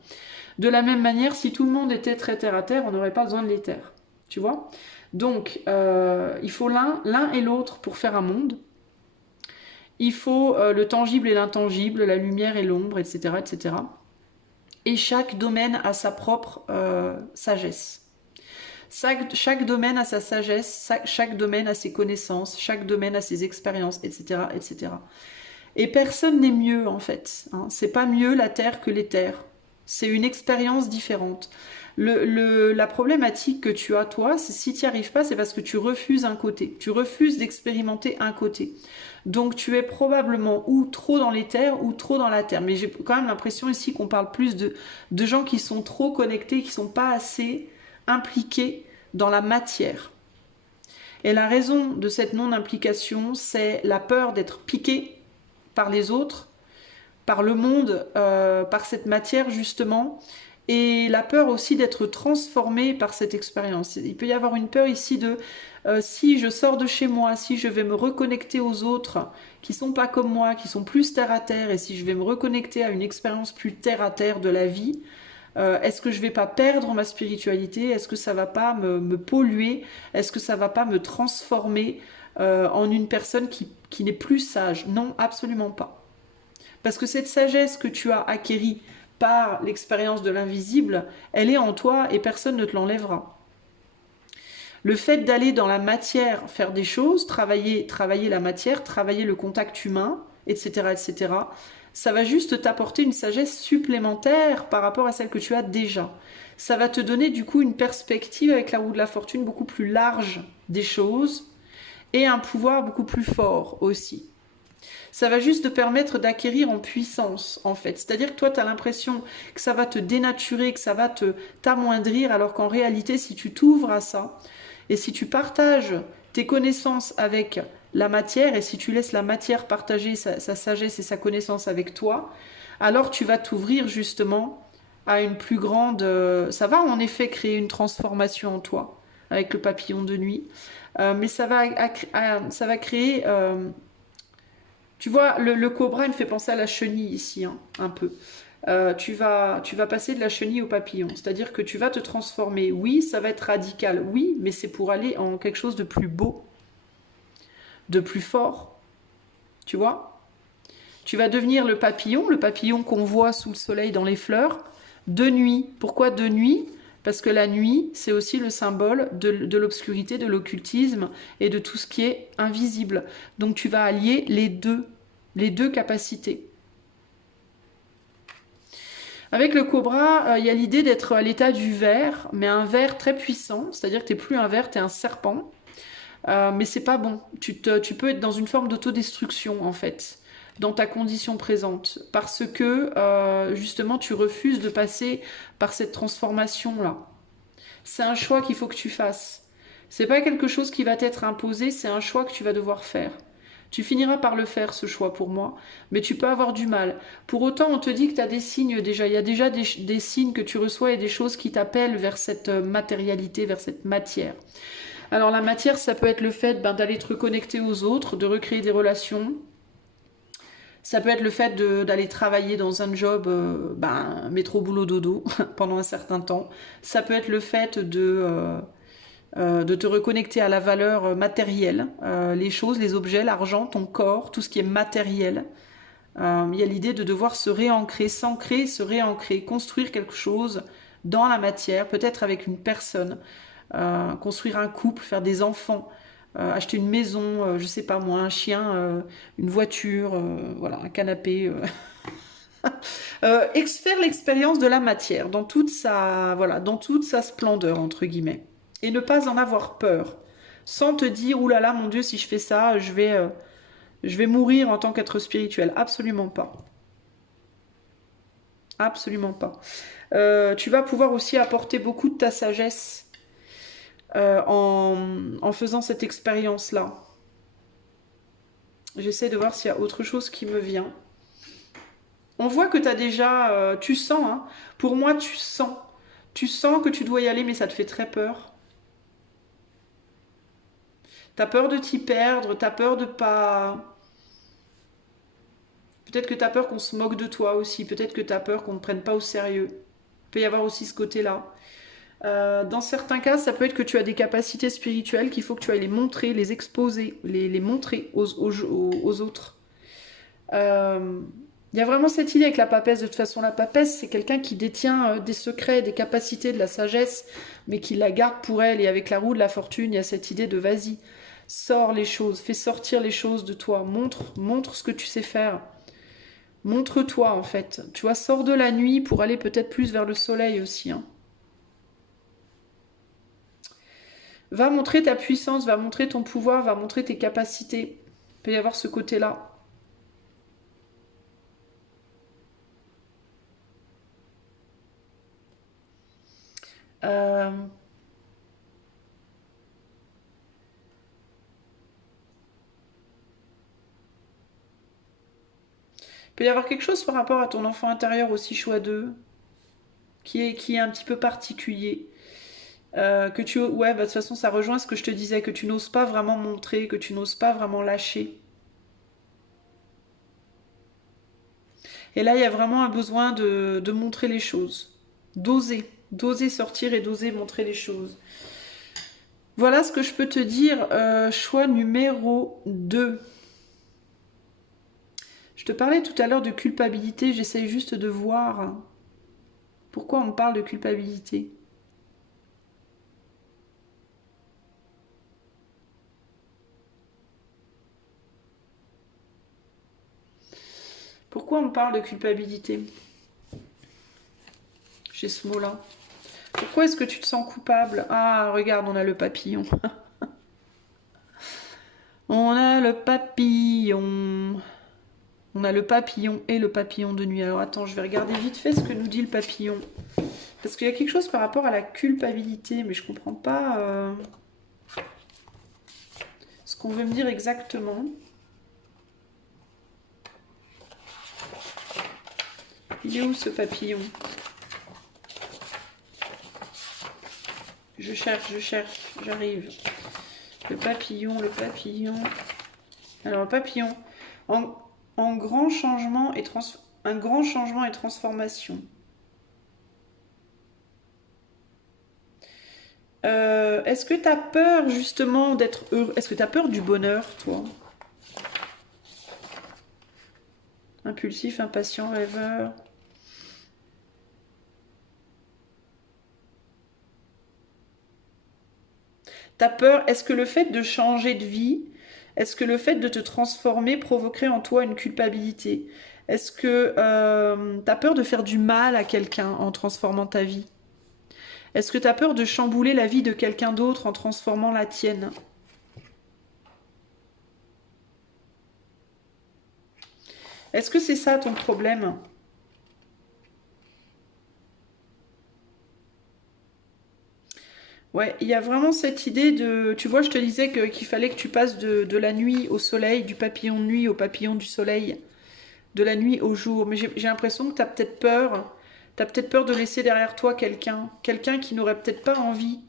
De la même manière, si tout le monde était très terre à terre, on n'aurait pas besoin de l'éther. Tu vois? Donc, il faut l'un et l'autre pour faire un monde. Il faut le tangible et l'intangible, la lumière et l'ombre, etc., etc. Et chaque domaine a sa propre sagesse. Chaque domaine a sa sagesse, chaque domaine a ses connaissances, chaque domaine a ses expériences, etc., etc. Et personne n'est mieux en fait. Hein. C'est pas mieux la Terre que les terres. C'est une expérience différente. La problématique que tu as toi, c'est si tu n'y arrives pas, c'est parce que tu refuses un côté. Tu refuses d'expérimenter un côté. Donc tu es probablement ou trop dans les terres ou trop dans la terre. Mais j'ai quand même l'impression ici qu'on parle plus de gens qui sont trop connectés, qui sont pas assez impliqués dans la matière. Et la raison de cette non-implication, c'est la peur d'être piqué par les autres, par le monde, par cette matière justement, et la peur aussi d'être transformé par cette expérience. Il peut y avoir une peur ici de si je sors de chez moi, si je vais me reconnecter aux autres qui sont pas comme moi, qui sont plus terre à terre, et si je vais me reconnecter à une expérience plus terre à terre de la vie, est-ce que je vais pas perdre ma spiritualité? Est-ce que ça va pas me polluer? Est-ce que ça va pas me transformer en une personne qui n'est plus sage? Non, absolument pas. Parce que cette sagesse que tu as acquérie par l'expérience de l'invisible, elle est en toi et personne ne te l'enlèvera. Le fait d'aller dans la matière, faire des choses, travailler la matière, travailler le contact humain, etc., etc., ça va juste t'apporter une sagesse supplémentaire par rapport à celle que tu as déjà. Ça va te donner du coup une perspective avec la roue de la fortune beaucoup plus large des choses et un pouvoir beaucoup plus fort aussi. Ça va juste te permettre d'acquérir en puissance, en fait. C'est-à-dire que toi, tu as l'impression que ça va te dénaturer, que ça va t'amoindrir, alors qu'en réalité, si tu t'ouvres à ça, et si tu partages tes connaissances avec la matière, et si tu laisses la matière partager sa sagesse et sa connaissance avec toi, alors tu vas t'ouvrir justement à une plus grande... ça va en effet créer une transformation en toi, avec le papillon de nuit, mais ça va créer... tu vois, le cobra, il me fait penser à la chenille ici, hein, un peu. Tu vas passer de la chenille au papillon. C'est-à-dire que tu vas te transformer. Oui, ça va être radical. Oui, mais c'est pour aller en quelque chose de plus beau, de plus fort. Tu vois? Tu vas devenir le papillon qu'on voit sous le soleil dans les fleurs, de nuit. Pourquoi de nuit? Parce que la nuit, c'est aussi le symbole de l'obscurité, de l'occultisme et de tout ce qui est invisible. Donc tu vas allier les deux capacités. Avec le cobra, il y a l'idée d'être à l'état du ver, mais un ver très puissant, c'est-à-dire que tu n'es plus un ver, tu es un serpent. Mais c'est pas bon. Tu peux être dans une forme d'autodestruction, en fait, dans ta condition présente, parce que justement, tu refuses de passer par cette transformation-là. C'est un choix qu'il faut que tu fasses. C'est pas quelque chose qui va t'être imposé, c'est un choix que tu vas devoir faire. Tu finiras par le faire, ce choix pour moi, mais tu peux avoir du mal. Pour autant, on te dit que tu as des signes déjà. Il y a déjà des signes que tu reçois et des choses qui t'appellent vers cette matérialité, vers cette matière. Alors la matière, ça peut être le fait d'aller te reconnecter aux autres, de recréer des relations. Ça peut être le fait d'aller travailler dans un job métro boulot dodo pendant un certain temps. Ça peut être le fait de te reconnecter à la valeur matérielle, les choses, les objets, l'argent, ton corps, tout ce qui est matériel. Il y a l'idée de devoir se réancrer, s'ancrer, se réancrer, construire quelque chose dans la matière, peut-être avec une personne, construire un couple, faire des enfants, acheter une maison, je sais pas moi, un chien, une voiture, voilà, un canapé. Faire l'expérience de la matière dans toute sa splendeur entre guillemets, et ne pas en avoir peur, sans te dire oulala mon Dieu si je fais ça, je vais mourir en tant qu'être spirituel. Absolument pas. Absolument pas. Tu vas pouvoir aussi apporter beaucoup de ta sagesse en faisant cette expérience-là. J'essaie de voir s'il y a autre chose qui me vient. On voit que tu as déjà... tu sens, hein. Pour moi, tu sens. Tu sens que tu dois y aller, mais ça te fait très peur. T'as peur de t'y perdre, t'as peur de pas... Peut-être que t'as peur qu'on se moque de toi aussi, peut-être que t'as peur qu'on ne prenne pas au sérieux. Il peut y avoir aussi ce côté-là. Dans certains cas, ça peut être que tu as des capacités spirituelles qu'il faut que tu ailles les montrer, les exposer, les montrer aux autres. Il y a vraiment cette idée avec la papesse. De toute façon, la papesse, c'est quelqu'un qui détient des secrets, des capacités, de la sagesse, mais qui la garde pour elle. Et avec la roue de la fortune, il y a cette idée de vas-y, sors les choses, fais sortir les choses de toi, montre ce que tu sais faire. Montre-toi en fait. Tu vois, sors de la nuit pour aller peut-être plus vers le soleil aussi. Hein. Va montrer ta puissance, va montrer ton pouvoir, va montrer tes capacités. Il peut y avoir ce côté-là. Euh, Il peut y avoir quelque chose par rapport à ton enfant intérieur aussi, choix 2, qui est un petit peu particulier. Ouais, bah, de toute façon, ça rejoint ce que je te disais, que tu n'oses pas vraiment montrer, que tu n'oses pas vraiment lâcher. Et là, il y a vraiment un besoin de montrer les choses, d'oser sortir et d'oser montrer les choses. Voilà ce que je peux te dire. Choix numéro 2. Je te parlais tout à l'heure de culpabilité, j'essaye juste de voir pourquoi on me parle de culpabilité. Pourquoi on me parle de culpabilité? J'ai ce mot-là. Pourquoi est-ce que tu te sens coupable? Ah, regarde, on a le papillon. On a le papillon. On a le papillon et le papillon de nuit. Alors attends, je vais regarder vite fait ce que nous dit le papillon. Parce qu'il y a quelque chose par rapport à la culpabilité, mais je comprends pas ce qu'on veut me dire exactement. Il est où ce papillon? Je cherche, j'arrive. Le papillon, le papillon. Alors le papillon, en grand changement et un grand changement et transformation. Est-ce que tu as peur justement d'être heureux? Est-ce que tu as peur du bonheur, toi? Impulsif, impatient, rêveur. T'as peur? Est-ce que le fait de changer de vie, est-ce que le fait de te transformer provoquerait en toi une culpabilité? Est-ce que t'as peur de faire du mal à quelqu'un en transformant ta vie? Est-ce que t'as peur de chambouler la vie de quelqu'un d'autre en transformant la tienne? Est-ce que c'est ça ton problème? Ouais, il y a vraiment cette idée de... Tu vois, je te disais qu'il fallait que tu passes de la nuit au soleil, du papillon de nuit au papillon du soleil, de la nuit au jour. Mais j'ai l'impression que tu as peut-être peur. Tu as peut-être peur de laisser derrière toi quelqu'un. Quelqu'un qui n'aurait peut-être pas envie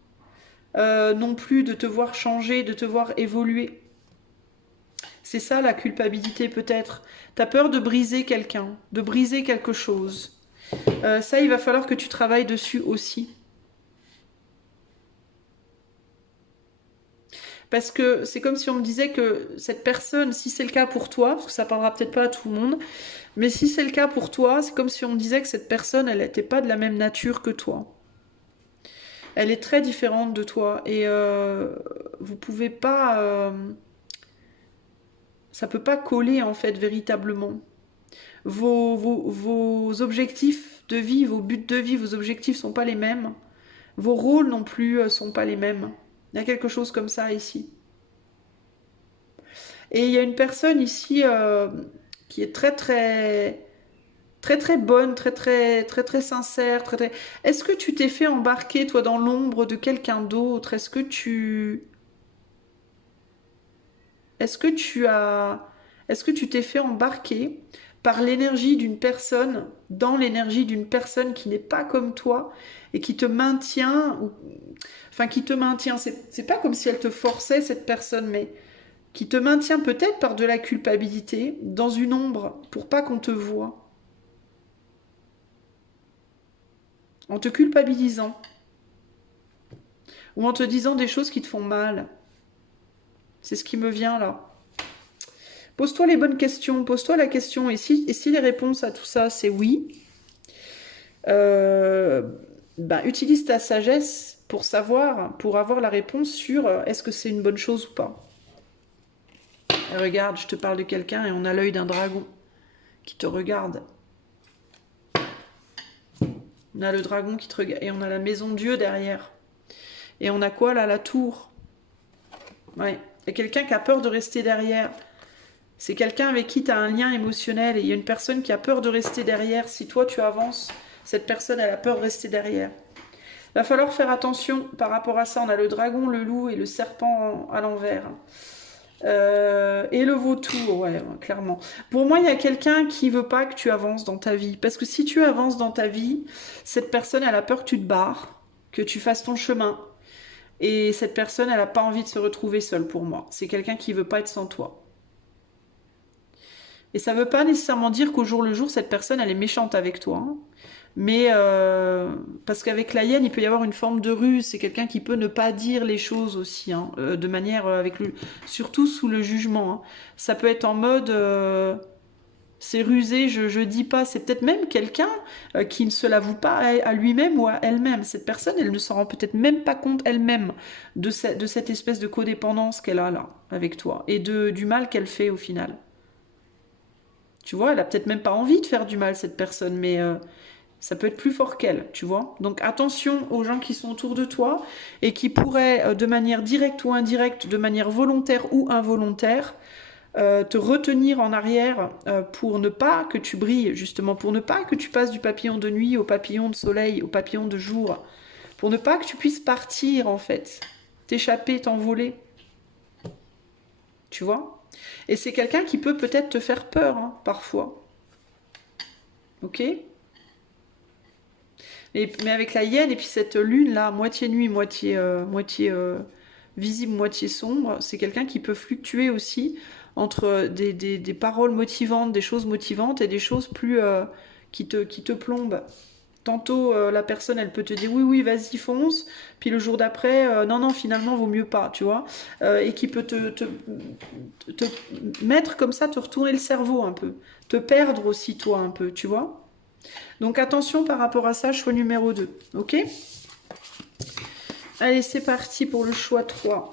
non plus de te voir changer, de te voir évoluer. C'est ça la culpabilité peut-être. Tu as peur de briser quelqu'un, de briser quelque chose. Ça, il va falloir que tu travailles dessus aussi. Parce que c'est comme si on me disait que cette personne, si c'est le cas pour toi, parce que ça parlera peut-être pas à tout le monde, mais si c'est le cas pour toi, c'est comme si on me disait que cette personne, elle n'était pas de la même nature que toi. Elle est très différente de toi et vous pouvez pas, ça peut pas coller en fait véritablement. Vos objectifs de vie, vos buts de vie, vos objectifs sont pas les mêmes. Vos rôles non plus sont pas les mêmes. Il y a quelque chose comme ça ici. Et il y a une personne ici qui est très bonne, très sincère, très. Est-ce que tu t'es fait embarquer toi dans l'ombre de quelqu'un d'autre? Est-ce que tu t'es fait embarquer par l'énergie d'une personne, dans l'énergie d'une personne qui n'est pas comme toi et qui te maintient, enfin qui te maintient, c'est pas comme si elle te forçait cette personne, mais qui te maintient peut-être par de la culpabilité dans une ombre pour pas qu'on te voie, en te culpabilisant. Ou en te disant des choses qui te font mal. C'est ce qui me vient là. Pose-toi les bonnes questions, pose-toi la question. Et si les réponses à tout ça, c'est oui, ben, utilise ta sagesse pour savoir, pour avoir la réponse sur est-ce que c'est une bonne chose ou pas. Et regarde, je te parle de quelqu'un et on a l'œil d'un dragon qui te regarde. On a le dragon qui te regarde et on a la maison de Dieu derrière. Et on a quoi là? La tour. Ouais. Il y a quelqu'un qui a peur de rester derrière. C'est quelqu'un avec qui tu as un lien émotionnel et il y a une personne qui a peur de rester derrière. Si toi tu avances, cette personne elle a peur de rester derrière. Il va falloir faire attention par rapport à ça. On a le dragon, le loup et le serpent à l'envers. Et le vautour, ouais, clairement. Pour moi, il y a quelqu'un qui veut pas que tu avances dans ta vie. Parce que si tu avances dans ta vie, cette personne elle a peur que tu te barres, que tu fasses ton chemin. Et cette personne elle a pas envie de se retrouver seule pour moi. C'est quelqu'un qui veut pas être sans toi. Et ça ne veut pas nécessairement dire qu'au jour le jour, cette personne, elle est méchante avec toi. Hein. Mais parce qu'avec la hyène, il peut y avoir une forme de ruse. C'est quelqu'un qui peut ne pas dire les choses aussi, hein, de manière surtout sous le jugement. Hein. Ça peut être en mode, c'est rusé, je dis pas. C'est peut-être même quelqu'un qui ne se l'avoue pas à lui-même ou à elle-même. Cette personne, elle ne s'en rend peut-être même pas compte elle-même de cette espèce de codépendance qu'elle a là avec toi et du mal qu'elle fait au final. Tu vois, elle a peut-être même pas envie de faire du mal, cette personne, mais ça peut être plus fort qu'elle, tu vois. Donc attention aux gens qui sont autour de toi et qui pourraient, de manière directe ou indirecte, de manière volontaire ou involontaire, te retenir en arrière pour ne pas que tu brilles, justement, pour ne pas que tu passes du papillon de nuit au papillon de soleil, au papillon de jour, pour ne pas que tu puisses partir, en fait, t'échapper, t'envoler. Tu vois ? Et c'est quelqu'un qui peut peut-être te faire peur, hein, parfois. Ok ? Mais avec la hyène et puis cette lune là, moitié nuit, moitié visible, moitié sombre, c'est quelqu'un qui peut fluctuer aussi entre des paroles motivantes, des choses motivantes et des choses plus qui te plombent. Tantôt, la personne, elle peut te dire oui, oui, vas-y, fonce. Puis le jour d'après, non, non, finalement, vaut mieux pas, tu vois. Et qui peut te mettre comme ça, te retourner le cerveau un peu. Te perdre aussi, toi, un peu, tu vois. Donc attention par rapport à ça, choix numéro 2. Ok ? Allez, c'est parti pour le choix 3.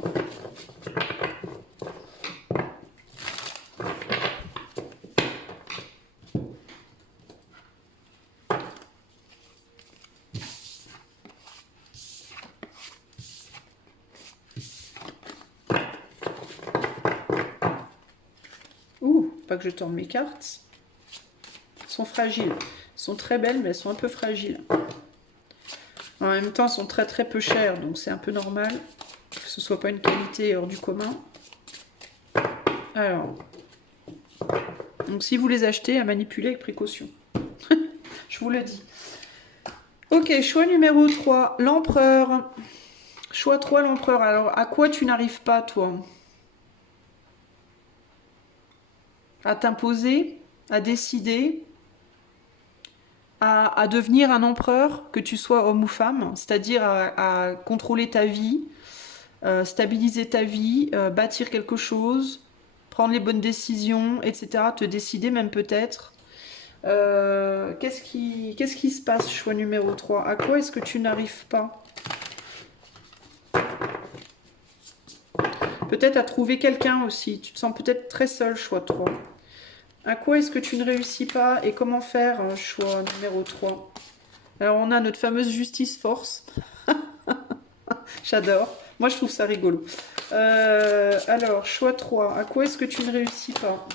Pas que je tourne mes cartes. Elles sont fragiles. Elles sont très belles, mais elles sont un peu fragiles. En même temps, elles sont très très peu chères, donc c'est un peu normal que ce soit pas une qualité hors du commun. Alors, donc si vous les achetez, à manipuler avec précaution. Je vous le dis. Ok, choix numéro 3, l'empereur. Choix 3, l'empereur. Alors, à quoi tu n'arrives pas, toi ? À t'imposer, à décider, à devenir un empereur, que tu sois homme ou femme, c'est-à-dire à contrôler ta vie, stabiliser ta vie, bâtir quelque chose, prendre les bonnes décisions, etc. Te décider même peut-être. Qu'est-ce qui se passe, choix numéro 3 ? À quoi est-ce que tu n'arrives pas ? Peut-être à trouver quelqu'un aussi. Tu te sens peut-être très seul, choix 3. À quoi est-ce que tu ne réussis pas et comment faire, choix numéro 3 ? Alors, on a notre fameuse justice force. J'adore. Moi, je trouve ça rigolo. Alors, choix 3. À quoi est-ce que tu ne réussis pas ?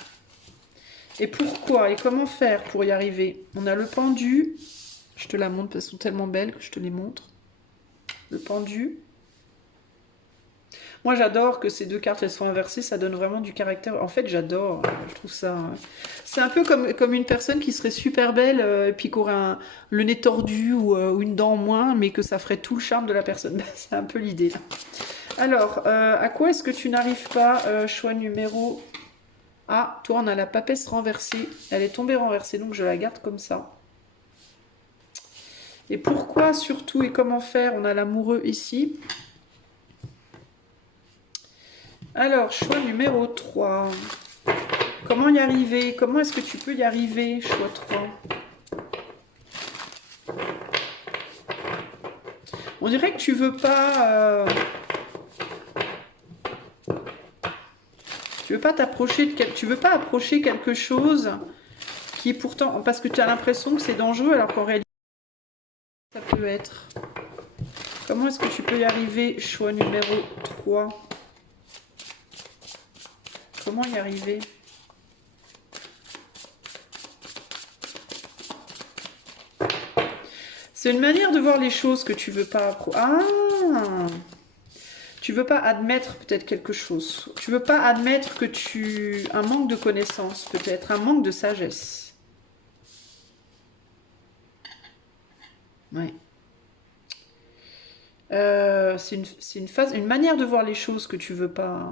Et pourquoi ? Et comment faire pour y arriver ? On a le pendu. Je te la montre parce qu'elles sont tellement belles que je te les montre. Le pendu. Moi, j'adore que ces deux cartes, elles soient inversées. Ça donne vraiment du caractère. En fait, j'adore. Je trouve ça... C'est un peu comme une personne qui serait super belle et puis qui aurait le nez tordu ou une dent en moins, mais que ça ferait tout le charme de la personne. C'est un peu l'idée. Alors, à quoi est-ce que tu n'arrives pas, choix numéro... Ah, toi, on a la papesse renversée. Elle est tombée renversée, donc je la garde comme ça. Et pourquoi, surtout, et comment faire ? On a l'amoureux ici. Alors, choix numéro 3. Comment y arriver? Comment est-ce que tu peux y arriver, choix 3? On dirait que tu veux pas... tu veux pas t'approcher de tu veux pas approcher quelque chose qui est pourtant... Parce que tu as l'impression que c'est dangereux, alors qu'en réalité, ça peut être... Comment est-ce que tu peux y arriver, choix numéro 3? Comment y arriver? C'est une manière de voir les choses que tu veux pas... Ah! Tu veux pas admettre peut-être quelque chose. Tu veux pas admettre que tu... Un manque de connaissance peut-être, un manque de sagesse. Ouais. C'est une manière de voir les choses que tu veux pas...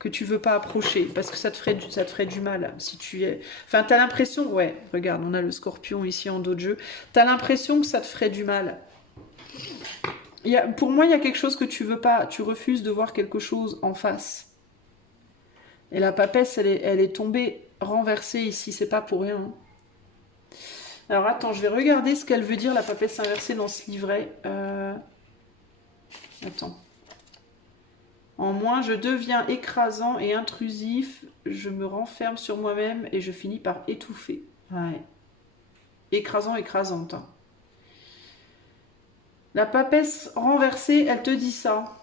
que tu veux pas approcher, parce que ça te ferait du mal si tu es... Enfin, t'as l'impression... Ouais, regarde, on a le scorpion ici en dos de jeu. T'as l'impression que ça te ferait du mal. Pour moi, il y a quelque chose que tu veux pas. Tu refuses de voir quelque chose en face. Et la papesse, elle est tombée renversée ici, c'est pas pour rien. Alors attends, je vais regarder ce qu'elle veut dire, la papesse inversée, dans ce livret. Attends. En moi, je deviens écrasant et intrusif, je me renferme sur moi-même et je finis par étouffer. Ouais. Écrasant, écrasante. Hein. La papesse renversée, elle te dit ça.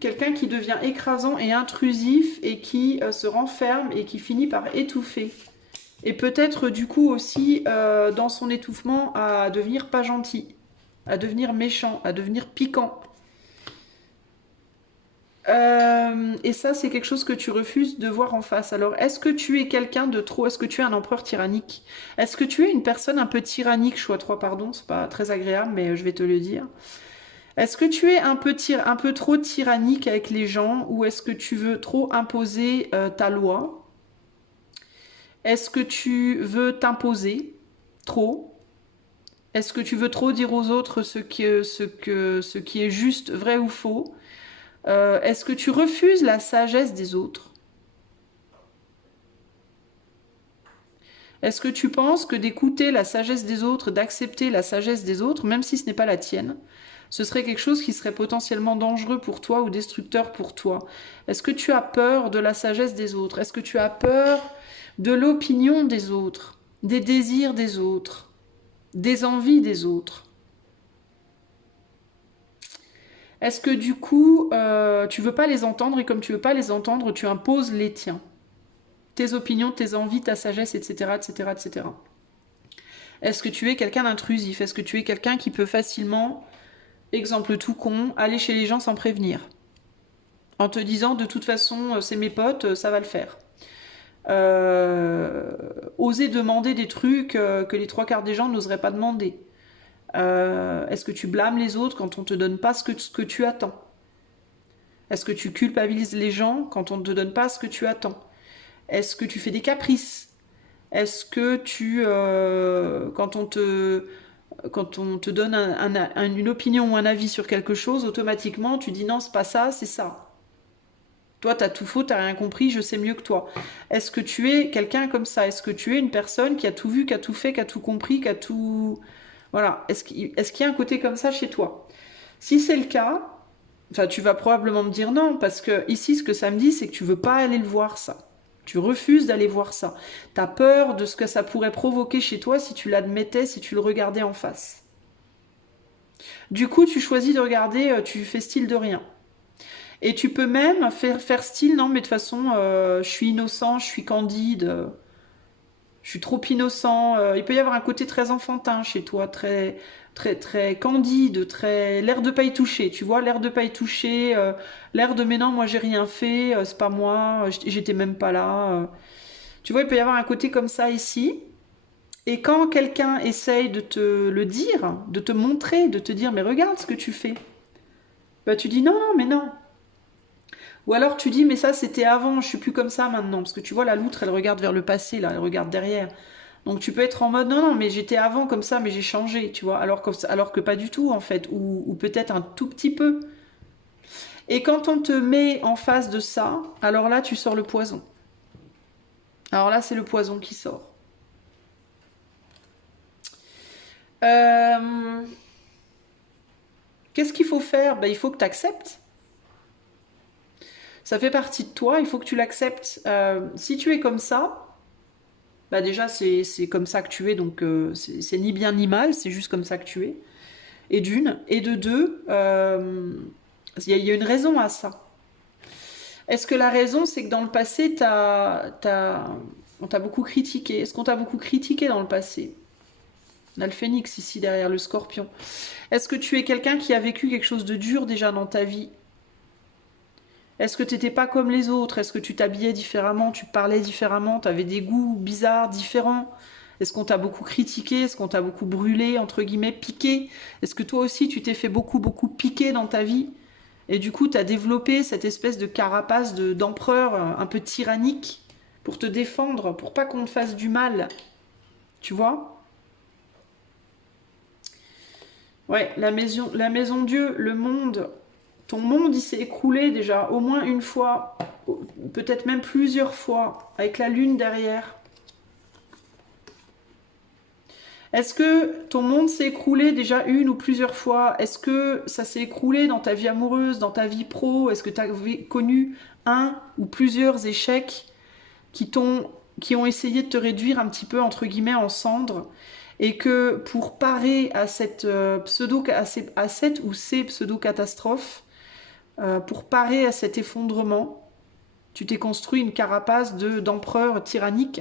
Quelqu'un qui devient écrasant et intrusif et qui se renferme et qui finit par étouffer. Et peut-être du coup aussi dans son étouffement à devenir pas gentil, à devenir méchant, à devenir piquant. Et ça, c'est quelque chose que tu refuses de voir en face. Alors, est-ce que tu es quelqu'un de trop... Est-ce que tu es un empereur tyrannique? Est-ce que tu es une personne un peu tyrannique? Choix 3, pardon, c'est pas très agréable, mais je vais te le dire. Est-ce que tu es un peu trop tyrannique avec les gens ou est-ce que tu veux trop imposer ta loi? Est-ce que tu veux t'imposer trop? Est-ce que tu veux trop dire aux autres ce qui est juste, vrai ou faux? Est-ce que tu refuses la sagesse des autres? Est-ce que tu penses que d'écouter la sagesse des autres, d'accepter la sagesse des autres, même si ce n'est pas la tienne, ce serait quelque chose qui serait potentiellement dangereux pour toi ou destructeur pour toi? Est-ce que tu as peur de la sagesse des autres? Est-ce que tu as peur de l'opinion des autres, des désirs des autres, des envies des autres? Est-ce que du coup, tu veux pas les entendre et comme tu veux pas les entendre, tu imposes les tiens? Tes opinions, tes envies, ta sagesse, etc., etc., etc. Est-ce que tu es quelqu'un d'intrusif? Est-ce que tu es quelqu'un qui peut facilement, exemple tout con, aller chez les gens sans prévenir? En te disant, de toute façon, c'est mes potes, ça va le faire. Oser demander des trucs que les trois quarts des gens n'oseraient pas demander. Est-ce que tu blâmes les autres quand on ne te donne pas ce que tu attends? Est-ce que tu culpabilises les gens quand on ne te donne pas ce que tu attends? Est-ce que tu fais des caprices? Est-ce que quand on te donne une opinion ou un avis sur quelque chose, automatiquement tu dis non, c'est pas ça, c'est ça. Toi, t'as tout faux, t'as rien compris, je sais mieux que toi. Est-ce que tu es quelqu'un comme ça? Est-ce que tu es une personne qui a tout vu, qui a tout fait, qui a tout compris, qui a tout... Voilà. Est-ce qu'il y a un côté comme ça chez toi? Si c'est le cas, enfin, tu vas probablement me dire non, parce que ici, ce que ça me dit, c'est que tu veux pas aller le voir, ça. Tu refuses d'aller voir ça. Tu as peur de ce que ça pourrait provoquer chez toi si tu l'admettais, si tu le regardais en face. Du coup, tu choisis de regarder, tu fais style de rien. Et tu peux même faire style, non, mais de toute façon, je suis innocent, je suis candide, je suis trop innocent. Il peut y avoir un côté très enfantin chez toi, très, très, très candide, très l'air de pas y toucher. Tu vois, l'air de pas y toucher, l'air de mais non, moi j'ai rien fait, c'est pas moi, j'étais même pas là. Tu vois, il peut y avoir un côté comme ça ici. Et quand quelqu'un essaye de te le dire, de te montrer, de te dire mais regarde ce que tu fais, bah tu dis non, non, mais non. Ou alors tu dis mais ça c'était avant, je suis plus comme ça maintenant. Parce que tu vois, la loutre elle regarde vers le passé, là, elle regarde derrière. Donc tu peux être en mode non, non, mais j'étais avant comme ça, mais j'ai changé, tu vois. Alors que pas du tout en fait, ou peut-être un tout petit peu. Et quand on te met en face de ça, alors là, tu sors le poison. Alors là, c'est le poison qui sort. Qu'est-ce qu'il faut faire? Ben, il faut que tu acceptes. Ça fait partie de toi, il faut que tu l'acceptes. Si tu es comme ça, bah déjà c'est comme ça que tu es, donc c'est ni bien ni mal, c'est juste comme ça que tu es. Et d'une, et de deux, il y a une raison à ça. Est-ce que la raison, c'est que dans le passé, on t'a beaucoup critiqué? Est-ce qu'on t'a beaucoup critiqué dans le passé? On a le phénix ici derrière le scorpion. Est-ce que tu es quelqu'un qui a vécu quelque chose de dur déjà dans ta vie? Est-ce que tu n'étais pas comme les autres? Est-ce que tu t'habillais différemment? Tu parlais différemment? Tu avais des goûts bizarres, différents? Est-ce qu'on t'a beaucoup critiqué? Est-ce qu'on t'a beaucoup brûlé, entre guillemets, piqué? Est-ce que toi aussi tu t'es fait beaucoup, beaucoup piquer dans ta vie? Et du coup, tu as développé cette espèce de carapace d'empereur un peu tyrannique pour te défendre, pour pas qu'on te fasse du mal. Tu vois? Ouais, la maison Dieu, le monde. Ton monde, il s'est écroulé déjà au moins une fois, peut-être même plusieurs fois, avec la lune derrière. Est-ce que ton monde s'est écroulé déjà une ou plusieurs fois? Est-ce que ça s'est écroulé dans ta vie amoureuse, dans ta vie pro? Est-ce que tu as connu un ou plusieurs échecs qui ont essayé de te réduire un petit peu, entre guillemets, en cendres? Et que pour parer à cette ou ces pseudo-catastrophes, pour parer à cet effondrement, tu t'es construit une carapace d'empereur tyrannique.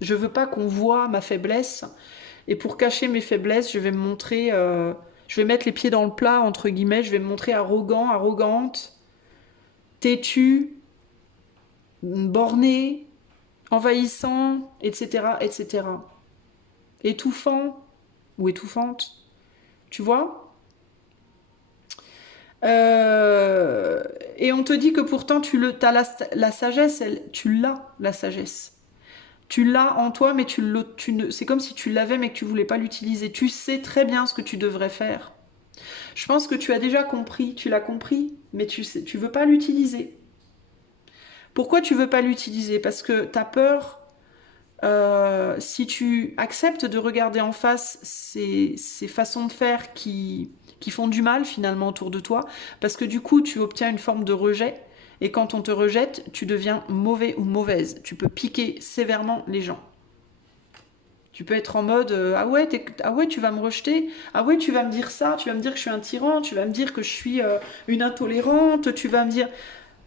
Je veux pas qu'on voit ma faiblesse. Et pour cacher mes faiblesses, je vais me montrer... je vais mettre les pieds dans le plat, entre guillemets. Je vais me montrer arrogant, arrogante, têtu, borné, envahissant, etc., etc. Étouffant ou étouffante. Tu vois? Et on te dit que pourtant t'as la sagesse, tu l'as, la sagesse. Tu l'as en toi, mais c'est comme si tu l'avais, mais que tu voulais pas l'utiliser. Tu sais très bien ce que tu devrais faire. Je pense que tu as déjà compris, tu l'as compris, mais tu veux pas l'utiliser. Pourquoi tu veux pas l'utiliser? Parce que tu as peur, si tu acceptes de regarder en face ces façons de faire qui font du mal finalement autour de toi, parce que du coup tu obtiens une forme de rejet, et quand on te rejette, tu deviens mauvais ou mauvaise. Tu peux piquer sévèrement les gens. Tu peux être en mode ah ouais tu vas me rejeter, ah ouais tu vas me dire ça, tu vas me dire que je suis un tyran, tu vas me dire que je suis une intolérante, tu vas me dire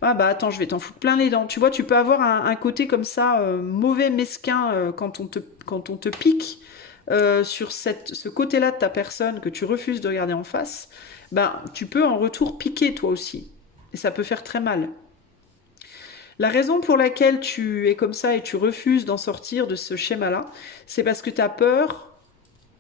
ah bah attends, je vais t'en foutre plein les dents. Tu vois, tu peux avoir un côté comme ça mauvais, mesquin quand on te pique sur ce côté-là de ta personne que tu refuses de regarder en face. Ben tu peux en retour piquer toi aussi, et ça peut faire très mal. La raison pour laquelle tu es comme ça et tu refuses d'en sortir de ce schéma-là, c'est parce que tu as peur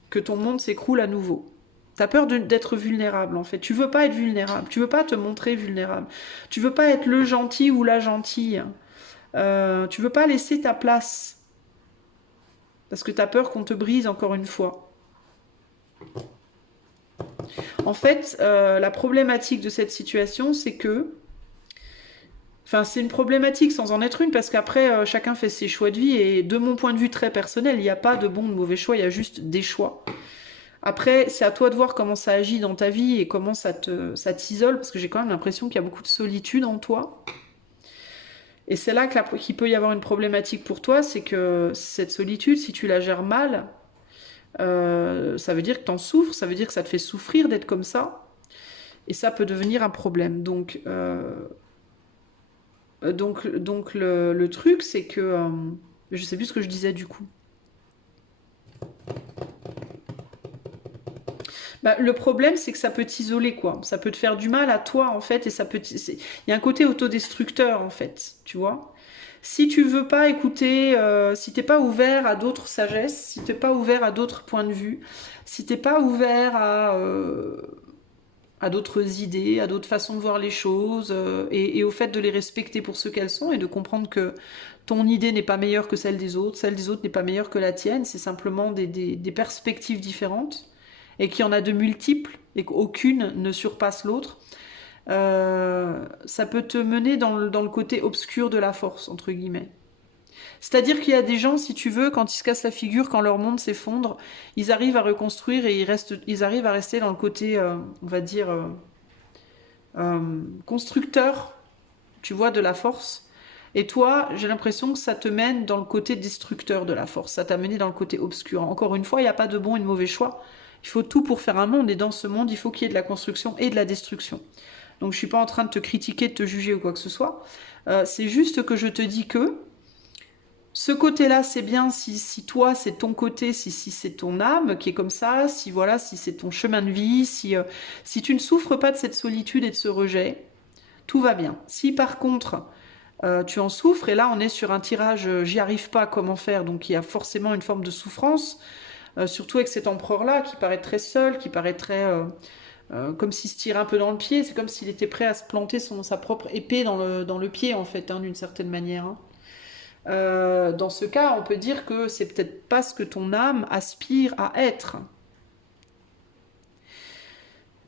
que ton monde s'écroule à nouveau. Tu as peur d'être vulnérable en fait. Tu veux pas être vulnérable. Tu veux pas te montrer vulnérable. Tu veux pas être le gentil ou la gentille. Tu veux pas laisser ta place. Parce que tu as peur qu'on te brise encore une fois. En fait, la problématique de cette situation, c'est que... Enfin, c'est une problématique sans en être une, parce qu'après, chacun fait ses choix de vie, et de mon point de vue très personnel, il n'y a pas de bon ou de mauvais choix, il y a juste des choix. Après, c'est à toi de voir comment ça agit dans ta vie et comment ça t'isole, parce que j'ai quand même l'impression qu'il y a beaucoup de solitude en toi. Et c'est là qu'il peut y avoir une problématique pour toi, c'est que cette solitude, si tu la gères mal, ça veut dire que t'en souffres, ça veut dire que ça te fait souffrir d'être comme ça, et ça peut devenir un problème. Donc le truc, c'est que... je sais plus ce que je disais du coup. Bah, le problème, c'est que ça peut t'isoler, quoi. Ça peut te faire du mal à toi, en fait, et ça peut... Il y a un côté autodestructeur, en fait, tu vois. Si tu veux pas écouter, si t'es pas ouvert à d'autres sagesses, si t'es pas ouvert à d'autres points de vue, si t'es pas ouvert à d'autres idées, à d'autres façons de voir les choses, et au fait de les respecter pour ce qu'elles sont, et de comprendre que ton idée n'est pas meilleure que celle des autres n'est pas meilleure que la tienne, c'est simplement des perspectives différentes, et qu'il y en a de multiples, et qu'aucune ne surpasse l'autre. ça peut te mener dans le côté obscur de la force, entre guillemets. C'est-à-dire qu'il y a des gens, si tu veux, quand ils se cassent la figure, quand leur monde s'effondre, ils arrivent à reconstruire et ils arrivent à rester dans le côté, on va dire, constructeur, tu vois, de la force. Et toi, j'ai l'impression que ça te mène dans le côté destructeur de la force. Ça t'a mené dans le côté obscur. Encore une fois, il n'y a pas de bon et de mauvais choix. Il faut tout pour faire un monde. Et dans ce monde, il faut qu'il y ait de la construction et de la destruction. Donc je ne suis pas en train de te critiquer, de te juger ou quoi que ce soit. C'est juste que je te dis que ce côté-là, c'est bien si toi, c'est ton côté, si c'est ton âme qui est comme ça, si voilà, si c'est ton chemin de vie, si tu ne souffres pas de cette solitude et de ce rejet, tout va bien. Si par contre tu en souffres, et là on est sur un tirage, j'y arrive pas, comment faire, donc il y a forcément une forme de souffrance, surtout avec cet empereur-là qui paraît très seul, qui paraît très... comme s'il se tirait un peu dans le pied, c'est comme s'il était prêt à se planter sa propre épée dans le pied en fait, hein, d'une certaine manière. Hein. Dans ce cas, on peut dire que c'est peut-être pas ce que ton âme aspire à être.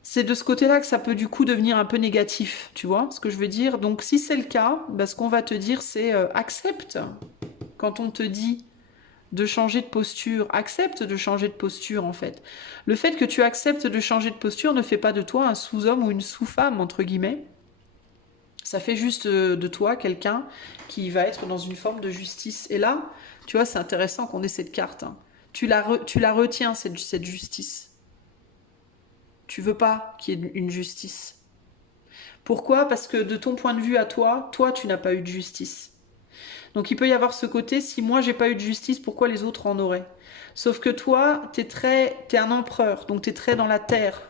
C'est de ce côté-là que ça peut du coup devenir un peu négatif, tu vois ce que je veux dire. Donc si c'est le cas, bah, ce qu'on va te dire c'est accepte. Quand on te dit de changer de posture, accepte de changer de posture en fait. Le fait que tu acceptes de changer de posture ne fait pas de toi un sous-homme ou une sous-femme entre guillemets. Ça fait juste de toi quelqu'un qui va être dans une forme de justice. Et là, tu vois, c'est intéressant qu'on ait cette carte. Hein. Tu la retiens, cette justice. Tu veux pas qu'il y ait une justice. Pourquoi? Parce que de ton point de vue à toi, tu n'as pas eu de justice. Donc il peut y avoir ce côté, si moi j'ai pas eu de justice, pourquoi les autres en auraient? Sauf que toi, t'es un empereur, donc t'es très dans la terre.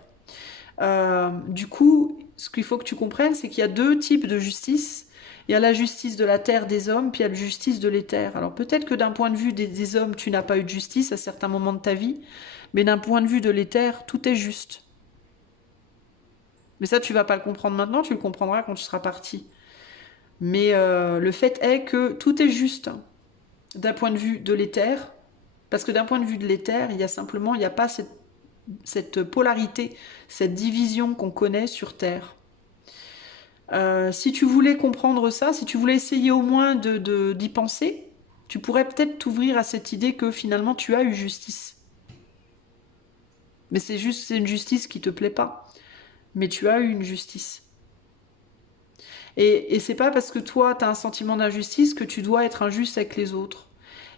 Du coup, ce qu'il faut que tu comprennes, c'est qu'il y a deux types de justice. Il y a la justice de la terre des hommes, puis il y a la justice de l'éther. Alors peut-être que d'un point de vue des hommes, tu n'as pas eu de justice à certains moments de ta vie, mais d'un point de vue de l'éther, tout est juste. Mais ça, tu vas pas le comprendre maintenant, tu le comprendras quand tu seras parti. Mais le fait est que tout est juste d'un point de vue de l'éther, parce que d'un point de vue de l'éther, il n'y a pas cette polarité, cette division qu'on connaît sur Terre. Si tu voulais comprendre ça, si tu voulais essayer au moins d'y penser, tu pourrais peut-être t'ouvrir à cette idée que finalement tu as eu justice. Mais c'est une justice qui te plaît pas. Mais tu as eu une justice. Et c'est pas parce que toi, tu as un sentiment d'injustice que tu dois être injuste avec les autres.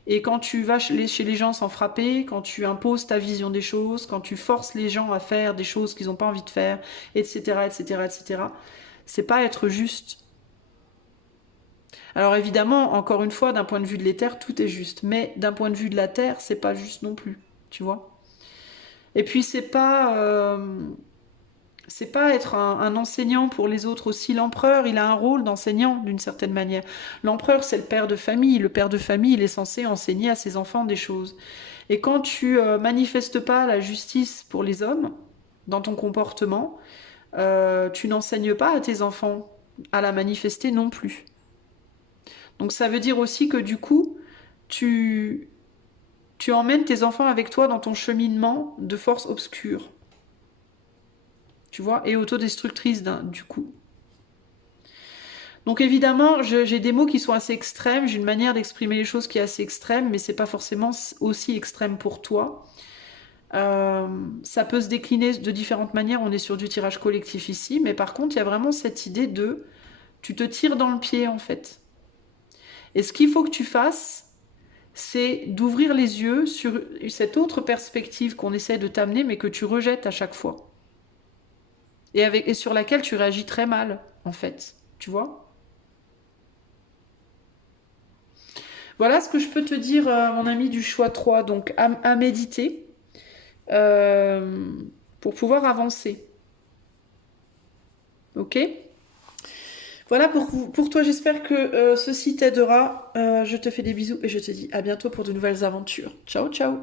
Et quand tu vas chez les gens sans frapper, quand tu imposes ta vision des choses, quand tu forces les gens à faire des choses qu'ils n'ont pas envie de faire, etc., etc., etc., c'est pas être juste. Alors évidemment, encore une fois, d'un point de vue de l'éther, tout est juste. Mais d'un point de vue de la terre, c'est pas juste non plus. Tu vois? Et puis c'est pas être un enseignant pour les autres aussi. L'empereur, il a un rôle d'enseignant d'une certaine manière. L'empereur, c'est le père de famille. Le père de famille, il est censé enseigner à ses enfants des choses. Et quand tu manifestes pas la justice pour les hommes dans ton comportement, tu n'enseignes pas à tes enfants à la manifester non plus. Donc ça veut dire aussi que du coup, tu emmènes tes enfants avec toi dans ton cheminement de force obscure. Tu vois, et autodestructrice du coup. Donc évidemment, j'ai des mots qui sont assez extrêmes, j'ai une manière d'exprimer les choses qui est assez extrême, mais c'est pas forcément aussi extrême pour toi. Ça peut se décliner de différentes manières, on est sur du tirage collectif ici, mais par contre, il y a vraiment cette idée de tu te tires dans le pied en fait. Et ce qu'il faut que tu fasses, c'est d'ouvrir les yeux sur cette autre perspective qu'on essaie de t'amener, mais que tu rejettes à chaque fois. Et sur laquelle tu réagis très mal, en fait. Tu vois? Voilà ce que je peux te dire, mon ami du choix 3. Donc, à méditer pour pouvoir avancer. Ok? Voilà pour toi, j'espère que ceci t'aidera. Je te fais des bisous et je te dis à bientôt pour de nouvelles aventures. Ciao, ciao!